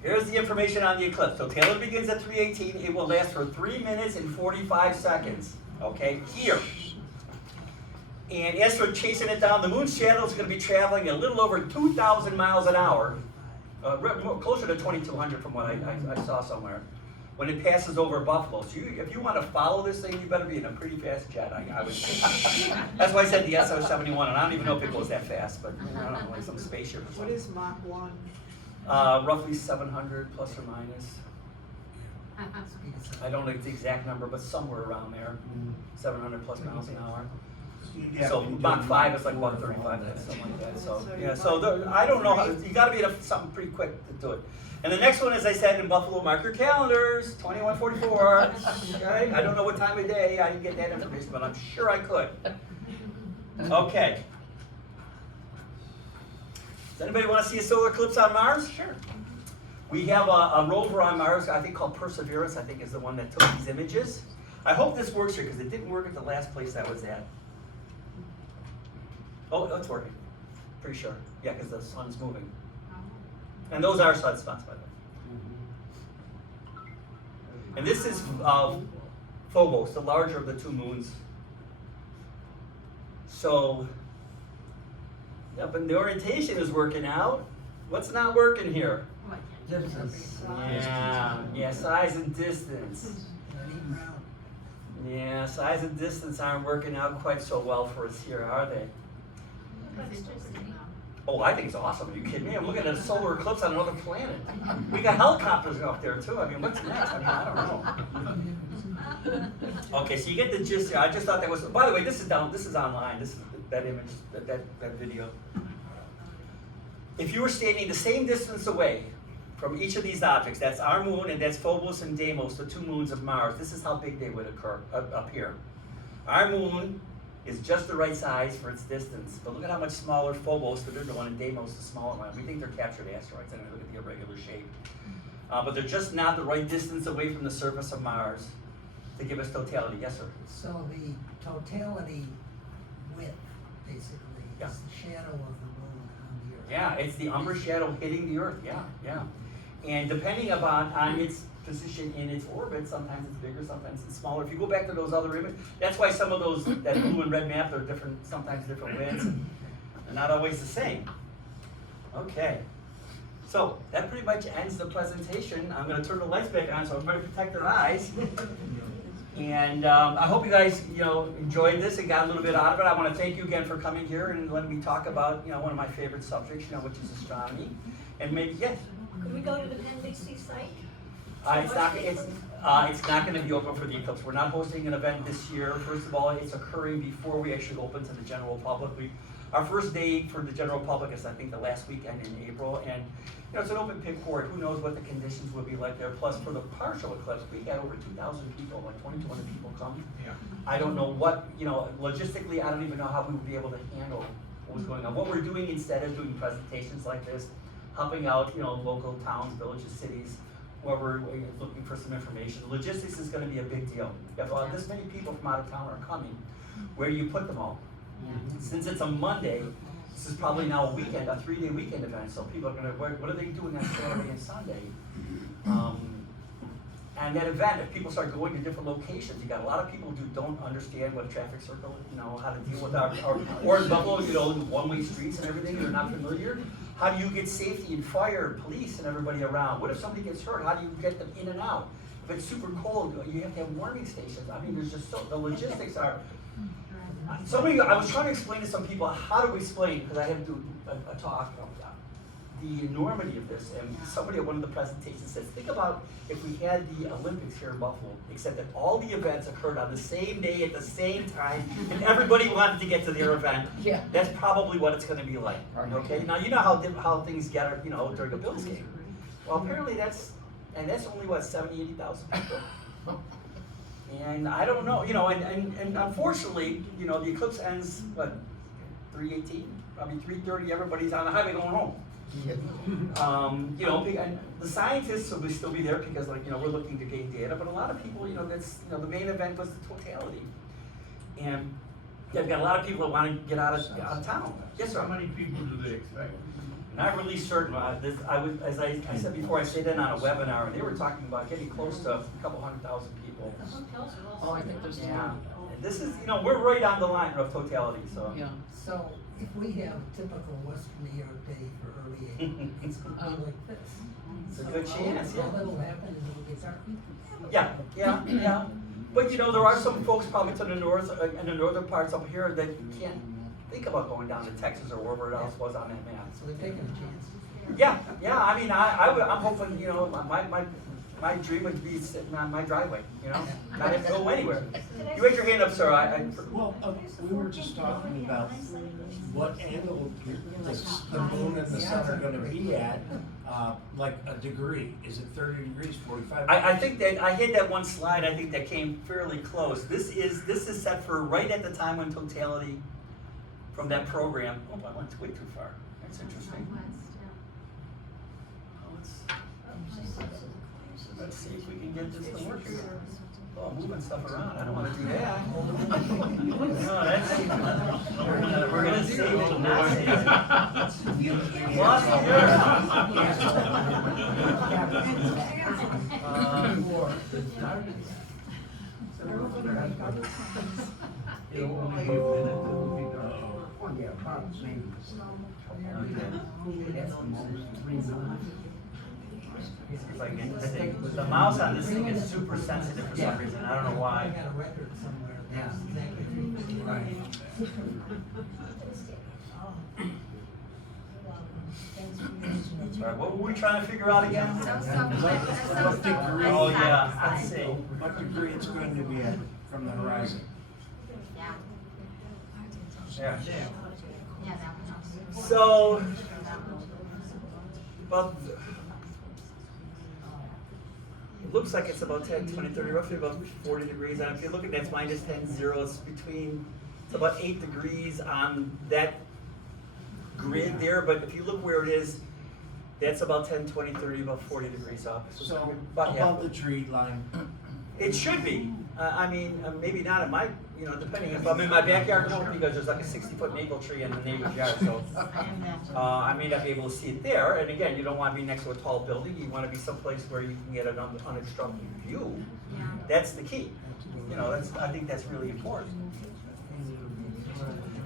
here's the information on the eclipse. Totality begins at 3:18. It will last for 3 minutes and 45 seconds. Okay, here. And as for chasing it down, the moon's shadow is going to be traveling a little over 2,000 miles an hour, closer to 2,200 from what I saw somewhere, when it passes over Buffalo. So if you want to follow this thing, you better be in a pretty fast jet. I would. That's why I said the SO-71, and I don't even know if it goes that fast, but I don't know, like some spaceship or What something. is Mach 1? Roughly 700 plus or minus. I don't know the exact number, but somewhere around there. 700 plus miles an hour. So Mach 5 is like 135, something like that. So yeah, so I don't know how, you got to be at something pretty quick to do it. And the next one, as I said, in Buffalo, mark your calendars, 2144. Okay? I don't know what time of day I didn't get that information, but I'm sure I could. Okay. Does anybody want to see a solar eclipse on Mars? Sure. We have a rover on Mars, I think called Perseverance, I think is the one that took these images. I hope this works here, because it didn't work at the last place I was at. Oh, it's working. Pretty sure. Yeah, because the sun's moving. And those are sunspots, by the way. And this is Phobos, the larger of the two moons. So, yep, and the orientation is working out. What's not working here? Yeah, size and distance. Yeah, size and distance aren't working out quite so well for us here, are they? Oh, I think it's awesome. Are you kidding me? I'm looking at a solar eclipse on another planet. We got helicopters up there too. I mean, what's next? I mean, I don't know. Okay, so you get the gist here. I just thought that was. By the way, this is online. This is that image, that video. If you were standing the same distance away from each of these objects, that's our moon and that's Phobos and Deimos, the two moons of Mars. This is how big they would appear. Our moon is just the right size for its distance. But look at how much smaller Phobos, the bigger one, and Deimos, the smaller one. We think they're captured asteroids. I mean, look at the irregular shape. But they're just not the right distance away from the surface of Mars to give us totality. Yes, sir? So the totality width, basically, Yeah. is the shadow of the moon on the Earth. Yeah, it's the umbra shadow hitting the Earth. Yeah. And depending on its position in its orbit, sometimes it's bigger, sometimes it's smaller. If you go back to those other images, that's why some of those, that blue and red map, are different, sometimes different widths, and they're not always the same. Okay. So that pretty much ends the presentation. I'm going to turn the lights back on so everybody protect their eyes. And I hope you guys, enjoyed this and got a little bit out of it. I want to thank you again for coming here and letting me talk about, one of my favorite subjects, which is astronomy. And maybe, yes. Could we go to the Penn Dixie site? It's not going to be open for the Eclipse. We're not hosting an event this year. First of all, it's occurring before we actually open to the general public. Our first day for the general public is, I think, the last weekend in April, and it's an open pit court. Who knows what the conditions will be like there? Plus, for the partial eclipse, we got over 2,000 people, like 2,200 people come. Yeah. I don't know what, logistically, I don't even know how we would be able to handle what was going on. What we're doing instead of doing presentations like this, helping out, local towns, villages, cities, whoever is looking for some information. Logistics is gonna be a big deal. If this many people from out of town are coming, where do you put them all? Since it's a Monday, this is probably now a weekend, a 3-day weekend event, so people are gonna, what are they doing on Saturday and Sunday? And that event, if people start going to different locations, you got a lot of people who don't understand what a traffic circle, how to deal with or in Buffalo, one-way streets and everything, they're not familiar. How do you get safety and fire, police and everybody around? What if somebody gets hurt? How do you get them in and out? If it's super cold, you have to have warming stations. I mean, there's just the logistics are. I was trying to explain to some people, how do we explain, because I had to do a talk about the enormity of this, and somebody at one of the presentations says, think about if we had the Olympics here in Buffalo, except that all the events occurred on the same day at the same time, and everybody wanted to get to their event. Yeah. That's probably what it's gonna be like, okay? Now, you know how things get, during a Bills game. Well, apparently that's only, 70,000, 80,000 people. And I don't know, and unfortunately, the eclipse ends, 3:18, probably 3:30, everybody's on the highway going home. And the scientists will still be there because, we're looking to gain data, but a lot of people, the main event was the totality. And you've got a lot of people that want to get out of town. Yes, sir. How many people do they expect? Not really certain. As I said before, I stayed in on a webinar, and they were talking about getting close to a couple 100,000 people. The hotels are also. Oh, I think there's. Yeah. And this is, we're right on the line of totality, so. Yeah. So if we have a typical Western New York day for early April, it's gonna be like this. It's a good chance, yeah. All that'll happen is it'll get dark. Yeah. But there are some folks probably to the north, in the northern parts up here that can't think about going down to Texas or wherever else was on that map. So they're taking a chance. Yeah, I mean, I'm hoping, my dream would be sitting on my driveway, not have to go anywhere. You raise your hand up, sir, Well, we were just talking about what angle the moon and the sun are gonna be at, like a degree. Is it 30 degrees, 45? I think that, I hit that one slide, I think that came fairly close. This is set for right at the time when totality from that program, I went way too far. That's interesting. Let's see if we can get this to work here. Oh, moving stuff around, I don't wanna do that. No, that's, we're gonna save it and not save it. Lost It'll only be a minute, it'll be dark. It's like interesting. The mouse on this thing is super sensitive for some reason. I don't know I why. got a record somewhere. That's exactly. All right, what were we trying to figure out again? What degree? Oh, yeah, let's see. What degree it's going to be at from the horizon? Yeah. Yeah, that one. So, about, it looks like it's about 10, 20, 30, roughly about 40 degrees. And if you look at that's minus 10, 0, it's about 8 degrees on that grid there. But if you look where it is, that's about 10, 20, 30, about 40 degrees up. So about half. above the tree line. It should be. I mean, maybe not in my, depending if I'm in my backyard, no, because there's like a 60-foot maple tree in the neighbor's yard, so. I may not be able to see it there, and again, you don't want to be next to a tall building, you want to be someplace where you can get an unobstructed view. That's the key. I think that's really important.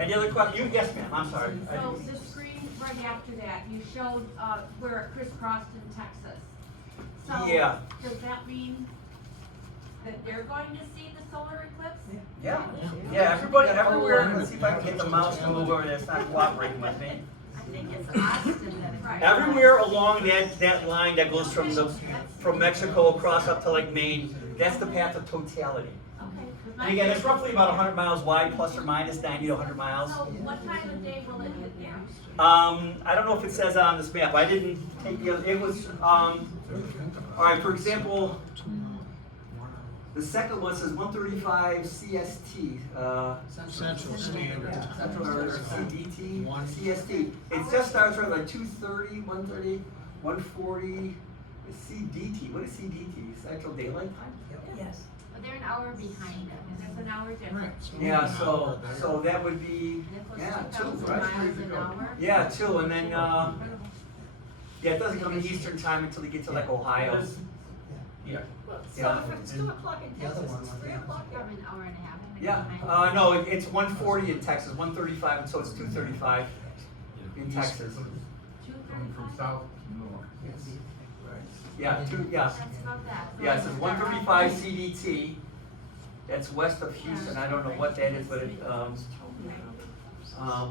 And the other question, yes ma'am, I'm sorry. So the screen right after that, you showed, where it crisscrossed in Texas. So, Yeah. does that mean that they're going to see the solar eclipse? Yeah, yeah, everybody, everywhere, let's see if I can get the mouse to move over, that's not cooperating with me. I think it's Austin that it's. Right. Everywhere along that line that goes from Mexico across up to like Maine, that's the path of totality. Okay. And again, it's roughly about 100 miles wide, plus or minus 90 to 100 miles. So what time of day will it hit there? I don't know if it says on this map, I didn't take the other, it was, all right, for example, the second one says 135 CST, Central Standard. or CDT, One. CST. It just starts right like 2:30, 1:30, 1:40, CDT. What is CDT? Central Daylight Time? Yes. But they're an hour behind them. There's an hour difference. Yeah, so that would be, Nicholas, yeah, 2,000 2, right? miles an hour. Yeah, 2, and then, yeah, it doesn't come in Eastern time until you get to like Ohio. Yeah. So if it's 2 o'clock in The other Texas, one it's was 3 o'clock here. Probably an hour and a half. Yeah, behind. no, it's 1:40 in Texas, 1:35, so it's 2:35 in Texas. Coming from south to north. Yeah, yeah. That's about that. So Yeah, it says they're 135 roughly- CDT. That's west of Houston. I don't know what that is, but it,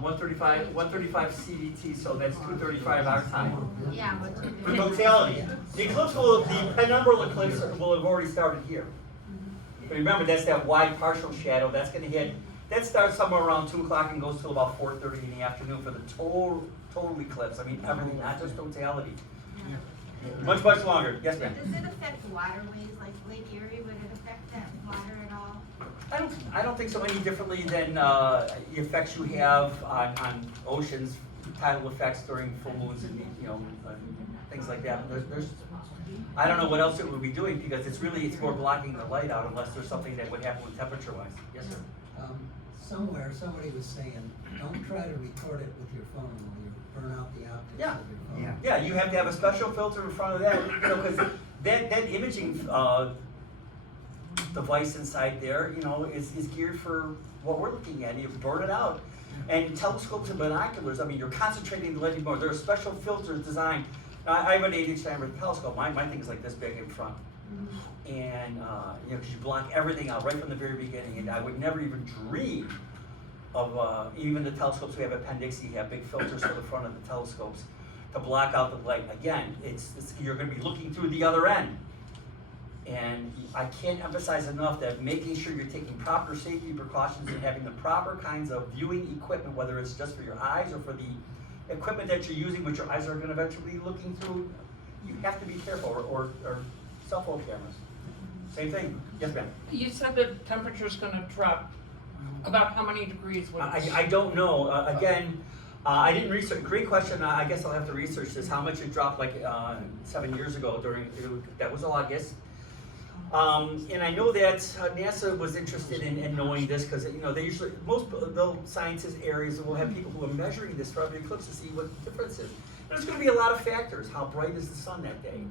135 CDT, so that's 2:35 our time. Yeah, but For totality. The eclipse the penumbral eclipse will have already started here. But remember, that's that wide partial shadow. That's gonna hit, that starts somewhere around 2 o'clock and goes till about 4:30 in the afternoon for the total eclipse. I mean, everything, not just totality. Much, much longer. Yes, ma'am? Does it affect waterways like Lake Erie? Would it affect that water at all? I don't think so any differently than the effects you have on oceans, tidal effects during full moons and, things like that. There's, I don't know what else it would be doing because it's more blocking the light out unless there's something that would happen with temperature wise. Yes, sir? Somewhere, somebody was saying, don't try to record it with your phone when you burn out the optics Yeah. of your phone. Yeah, you have to have a special filter in front of that, because that imaging device inside there, is geared for what we're looking at. You burn it out. And telescopes and binoculars, I mean, you're concentrating the light more. There are special filters designed. I have an 8-inch diameter telescope. My thing is like this big in front. And, because you block everything out right from the very beginning. And I would never even dream of, even the telescopes we have at Penn Dixie have big filters for the front of the telescopes to block out the light. Again, you're gonna be looking through the other end. And I can't emphasize enough that making sure you're taking proper safety precautions and having the proper kinds of viewing equipment, whether it's just for your eyes or for the equipment that you're using, which your eyes are gonna eventually be looking through, you have to be careful, or cell phone cameras. Same thing. Yes, ma'am? You said that temperature's gonna drop. About how many degrees would it? I don't know. Again, I didn't research. Great question. I guess I'll have to research this. How much it dropped like 7 years ago that was August. And I know that NASA was interested in knowing this because they usually most the scientists areas will have people who are measuring this for every eclipse to see what the difference is. There's going to be a lot of factors. How bright is the sun that day?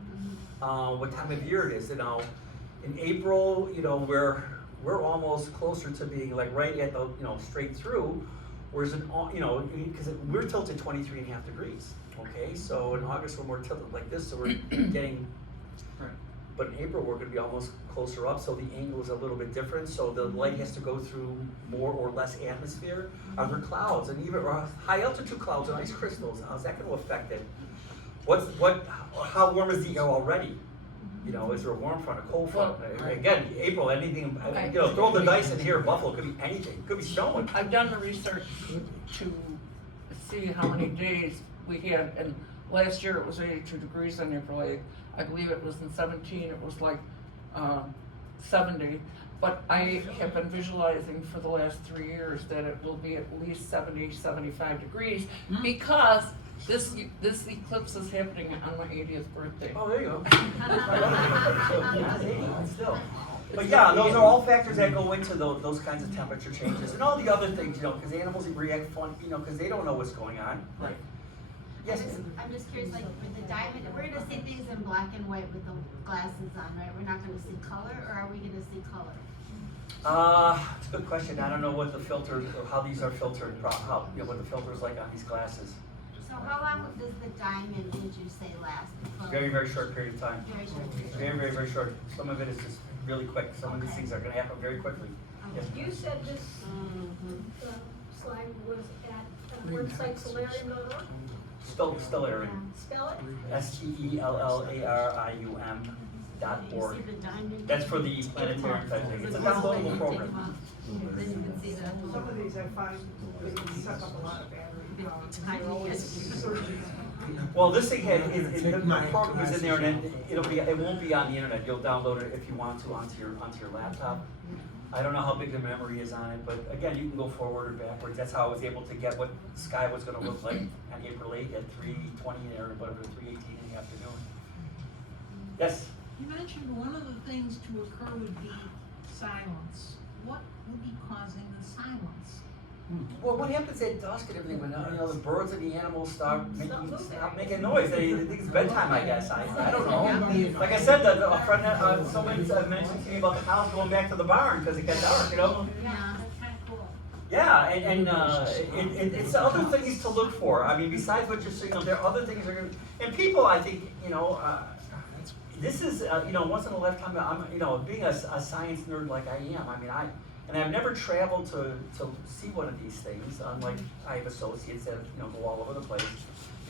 What time of year it is? In April, we're almost closer to being like right at the straight through. Whereas because we're tilted 23.5 degrees. Okay, so in August when we're tilted like this, so we're getting. But in April, we're gonna be almost closer up, so the angle is a little bit different, so the light has to go through more or less atmosphere. Are there clouds, and even high altitude clouds and ice crystals, how's that gonna affect it? How warm is the air already? Is there a warm front, a cold front? Again, April, anything, throw the dice in here, Buffalo, could be anything, could be snowing. I've done the research to see how many days we had, and last year it was 82 degrees on April 8th. I believe it was in 17, it was like 70. But I have been visualizing for the last 3 years that it will be at least 70, 75 degrees because this eclipse is happening on my 80th birthday. Oh, there you go. Still. But yeah, those are all factors that go into those kinds of temperature changes and all the other things, because animals react fun, because they don't know what's going on. Right. Yes. I'm just curious, like with the diamond, we're gonna see things in black and white with the glasses on, right? We're not gonna see color, or are we gonna see color? It's a good question. I don't know what the filters or how these are filtered. What the filter is like on these glasses. So how long does the diamond, would you say, last? Before Very, very short period of time. Very short period. Very, very, very short. Some of it is just really quick. Some of these things are gonna happen very quickly. Yes, You said this, slide was at, website solarium.org, Still airing. spell it? STELLARIUM.org. You see the diamond? That's for the planetarium type thing. It's a downloadable program. Then you can see the. Some of these I find, they suck up a lot of battery. They're always searching. Well, this thing had, the program is in there, and then it won't be on the internet. You'll download it if you want to onto your laptop. I don't know how big the memory is on it, but again, you can go forward or backwards. That's how I was able to get what the sky was gonna look like on April 8th at 3:20 or whatever, 3:18 in the afternoon. Yes? You mentioned one of the things to occur would be silence. What would be causing the silence? Well, what happens at dusk and everything when the birds and the animals stop making noise? They think it's bedtime, I guess. I don't know. Like I said, a friend, someone mentioned to me about the cows going back to the barn because it got dark. Yeah, that's kinda cool. Yeah, and it's other things to look for. I mean, besides what you're seeing, there are other things that are gonna. And people, I think, this is once in a lifetime. I'm being a science nerd like I am. I mean, I've never traveled to see one of these things, unlike I have associates that go all over the place.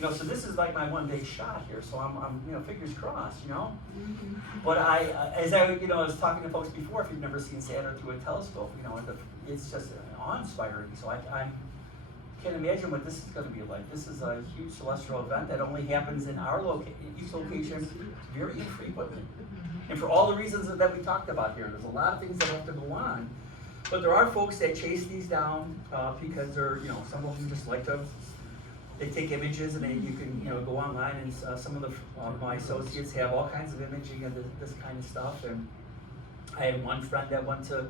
So this is like my one big shot here, so I'm fingers crossed, But as I was talking to folks before, if you've never seen Saturn through a telescope, it's just awe-inspiring. So I can't imagine what this is going to be like. This is a huge celestial event that only happens in our each location very infrequently. And for all the reasons that we talked about here, there's a lot of things that have to go on. But there are folks that chase these down because they're, some of them just like to, they take images and then you can, go online and some of my associates have all kinds of imaging of this kind of stuff. And I had one friend that went to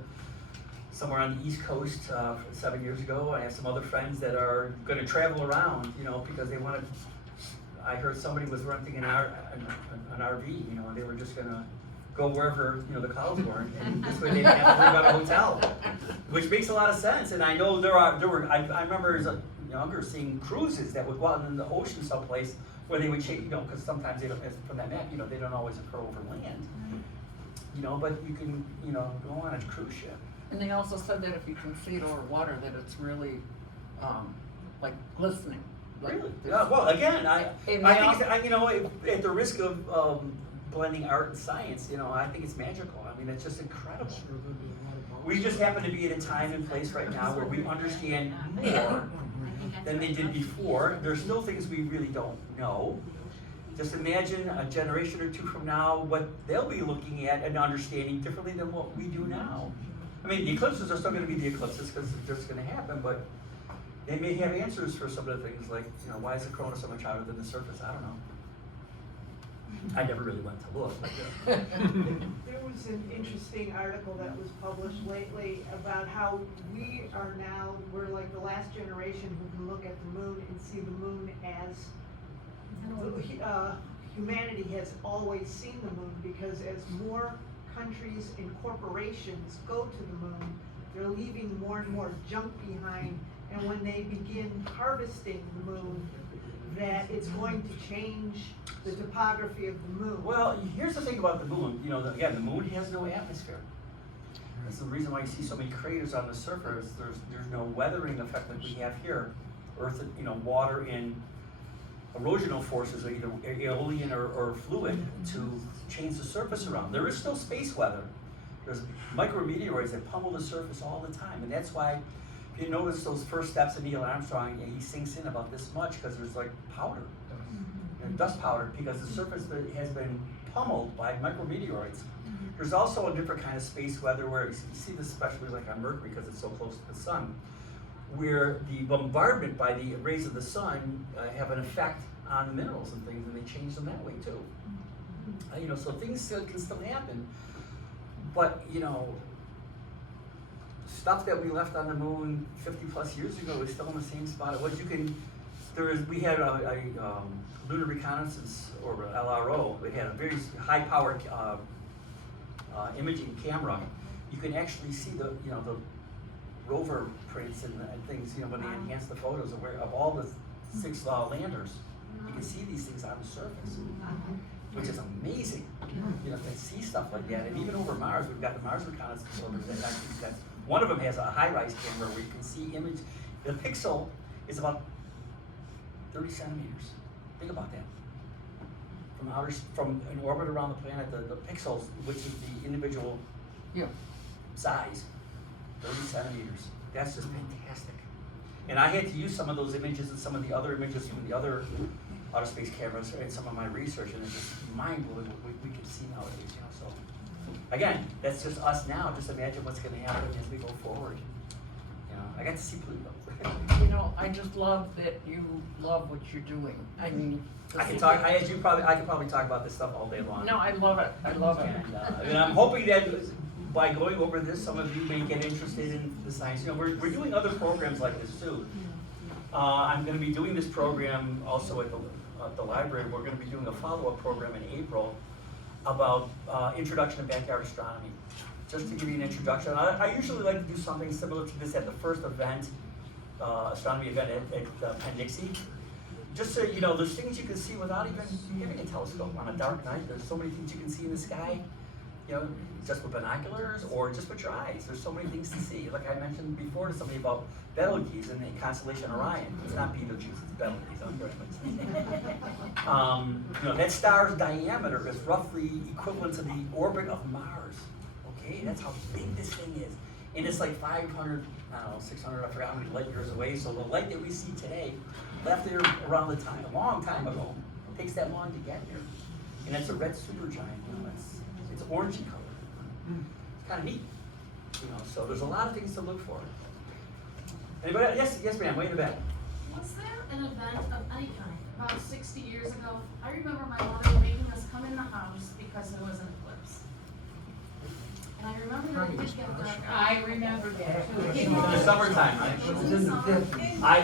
somewhere on the East Coast 7 years ago. I have some other friends that are going to travel around, because they wanted, I heard somebody was renting an RV, and they were just going to go wherever the cows were, and this way they didn't have to worry about a hotel, which makes a lot of sense. And I know there were. I remember as a younger seeing cruises that would go out in the ocean someplace where they would chase, because sometimes they don't, from that map, they don't always occur over land, but you can, go on a cruise ship. And they also said that if you can see it over water, that it's really, like glistening. Like Really? this. Yeah, well, again, I It think, may at the risk of blending art and science, I think it's magical. I mean, it's just incredible. We just happen to be at a time and place right now where we understand more than they did before. There's still things we really don't know. Just imagine a generation or two from now what they'll be looking at and understanding differently than what we do now. I mean, the eclipses are still going to be the eclipses because they're just going to happen, but they may have answers for some of the things like, why is the corona so much hotter than the surface? I don't know. I never really went to look. There was an interesting article that was published lately about how we're like the last generation who can look at the moon and see the moon as, humanity has always seen the moon, because as more countries and corporations go to the moon, they're leaving more and more junk behind, and when they begin harvesting the moon, that it's going to change the topography of the moon. Well, here's the thing about the moon. Again, the moon has no atmosphere. That's the reason why you see so many craters on the surface. There's no weathering effect that we have here. Earth, water and erosional forces are either aeolian or fluid to change the surface around. There is still space weather. There's micrometeoroids that pummel the surface all the time, and that's why if you notice those first steps of Neil Armstrong, he sinks in about this much because there's like powder, and dust powder, because the surface has been pummeled by micrometeoroids. There's also a different kind of space weather where you see this especially like on Mercury because it's so close to the sun, where the bombardment by the rays of the sun have an effect on the minerals and things, and they change them that way too. So things can still happen, but stuff that we left on the moon 50 plus years ago is still in the same spot it was. We had a lunar reconnaissance, or LRO. We had a very high powered imaging camera. You can actually see the rover prints and things, when they enhance the photos of all the 6 landers. You can see these things on the surface. which is amazing. You know, to see stuff like that, and even over Mars, we've got the Mars reconnaissance orbiter that actually, that's, one of them has a high-rise camera where you can see image. The pixel is about 30 centimeters. Think about that. From an orbit around the planet, the pixels, which is the individual Yeah. size, 30 centimeters. That's just fantastic. And I had to use some of those images and some of the other images from the other outer space cameras in some of my research, and it's just mind-blowing what we can see nowadays, you know, so. Again, that's just us now, just imagine what's gonna happen as we go forward. You know, I got to see Pluto. You know, I just love that you love what you're doing. I mean. I can talk, I could probably talk about this stuff all day long. No, I love it, I love it. And I'm hoping that by going over this, some of you may get interested in the science. You know, we're doing other programs like this too. I'm gonna be doing this program also at the library. We're gonna be doing a follow-up program in April about introduction to backyard astronomy. Just to give you an introduction. I usually like to do something similar to this at the first event, astronomy event at Penn Dixie. Just so you know, there's things you can see without even having a telescope on a dark night. There's so many things you can see in the sky, you know, just with binoculars or just with your eyes. There's so many things to see. Like I mentioned before to somebody about Betelgeuse in the constellation Orion. It's not Betelgeuse, it's Betelgeuse. I'm very much. You know, that star's diameter is roughly equivalent to the orbit of Mars. Okay, that's how big this thing is. And it's like 500, I don't know, 600, I forgot how many light years away. So the light that we see today left there around the time, a long time ago. It takes that long to get here. And it's a red supergiant. You know, it's orangey color. It's kind of neat. You know, so there's a lot of things to look for. Anybody? Yes, ma'am. Way in the back. Was there an event of any kind about 60 years ago? I remember my mother making us come in the house because there was an eclipse. And I remember that it did get dark. I remember that too. In the summertime, right? It was in the summer. I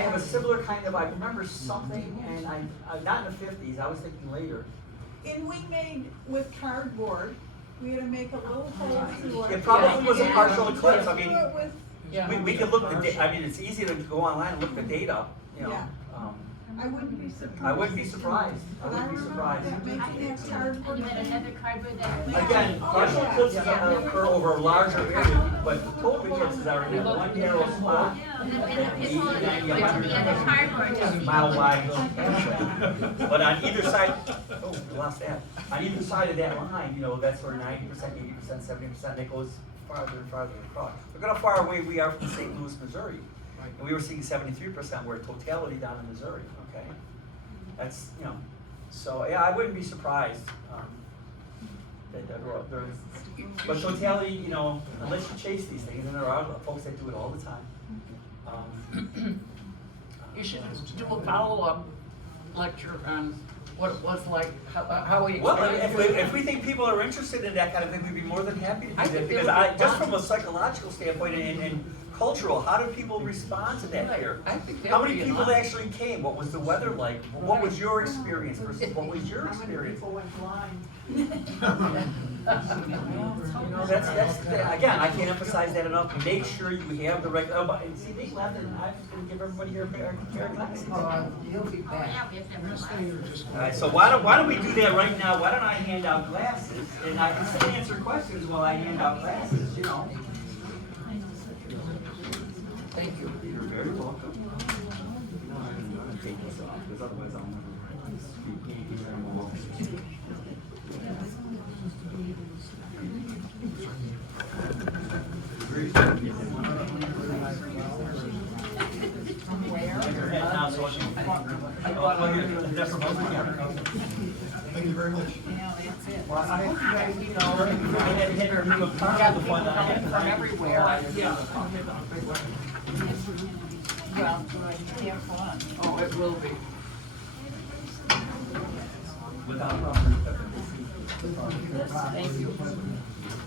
have a similar kind of, I remember something, and I not in the 50s, I was thinking later. And we made with cardboard, we had to make a little hole through it. It probably was a partial eclipse, I mean, Do it with- we could look the date, I mean, it's easy to go online and look the date up, you know. Yeah. I wouldn't be surprised. I wouldn't be surprised, I But I wouldn't be remember surprised. that making that cardboard. And then another cardboard that. Again, partial eclipses occur over a larger area, but total eclipses are in that one narrow spot. And the people went to the other cardboard to see. Mile wide. But on either side, oh, we lost that. On either side of that line, you know, that's where 90%, 80%, 70%, that goes farther and farther across. Look at how far away we are from St. Louis, Missouri. And we were seeing 73%, we're totality down in Missouri, okay? That's, you know, so, yeah, I wouldn't be surprised. But totality, you know, unless you chase these things, and there are folks that do it all the time. You should do a follow-up lecture on what it was like, how we Well, experienced it. if we think people are interested in that kind of thing, we'd be more than happy to I do that. think Because that would be just fun. from a psychological standpoint and cultural, how do people respond to that fear? I think that How would many be people fun. actually came? What was the weather like? What was your experience versus what was your How many experience? people went blind? You know, that's again, I can't emphasize that enough. Make sure you have the right. Oh, but see, they left, and I'm just going to give everybody here a pair of glasses. You'll be back. Yeah, we have to have This our thing glasses. you're just. All right, so why don't we do that right now? Why don't I hand out glasses, and I can still answer questions while I hand out glasses, you know? Thank you. You're very welcome. No, I'm gonna take this off, because otherwise I'll never speak. Can't hear them all. Now, so I can- Thank you very much. Well, I hope you guys, you know, I had to do a part of the fun that I had From everywhere. Yeah. Well, have fun. Oh, it will be. Without rubber. Thank you.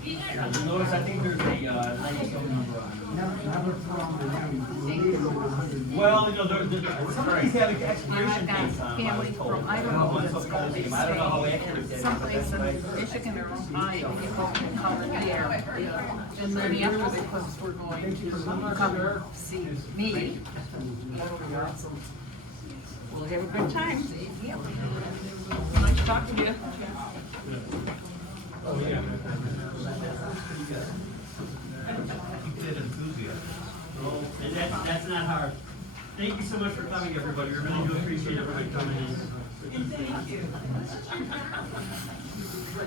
You'll notice, I think there's a, nice phone number on it. Well, you know, some of these have expiration dates on them, I was told. I don't know One's if it's so gonna cold, be I don't know how accurate that is. Someplace in Michigan or Ohio, people can come there. And then after the eclipse, we're going to come see me. We'll have a good time. Nice talking to you. And that's not hard. Thank you so much for coming, everybody. We really do appreciate everybody coming in. And thank you.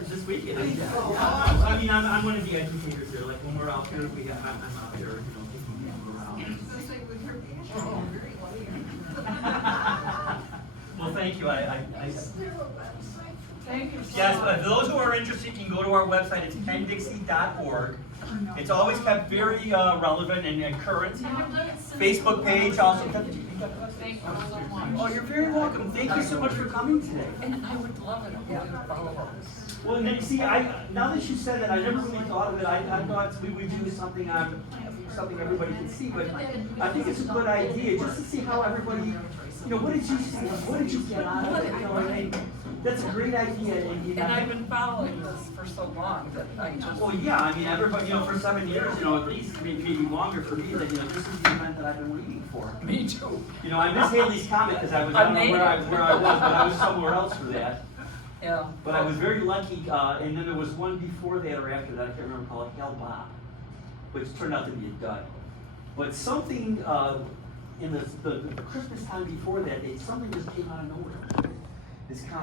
This weekend. I mean, I'm one of the educators here. Like when we're out here, I'm out here, you know, taking people around. Well, thank you. Thank you. Yes, but for those who are interested, you can go to our website. It's penndixie.org. It's always kept very relevant and current. Facebook page also. Thank you so much. Oh, you're very welcome. Thank you so much for coming today. And I would love it if we would follow up. Well, and then, see, now that you said that, I never really thought of it. I thought we would do something everybody can see, but I think it's a good idea just to see how everybody, you know, what did you see? What did you get out of it? You know, I mean, that's a great idea. And I've been following this for so long that I just. Well, yeah, I mean, everybody, you know, for 7 years, you know, at least, maybe longer for me, that, you know, this is the event that I've been waiting for. Me too. You know, I miss Haley's comment because I don't know where I was, but I was somewhere else for that. Yeah. But I was very lucky, and then there was one before that or after that, I can't remember, called Hell Bob, which turned out to be a dud. But something, in the Christmas time before that, something just came out of nowhere. This comment.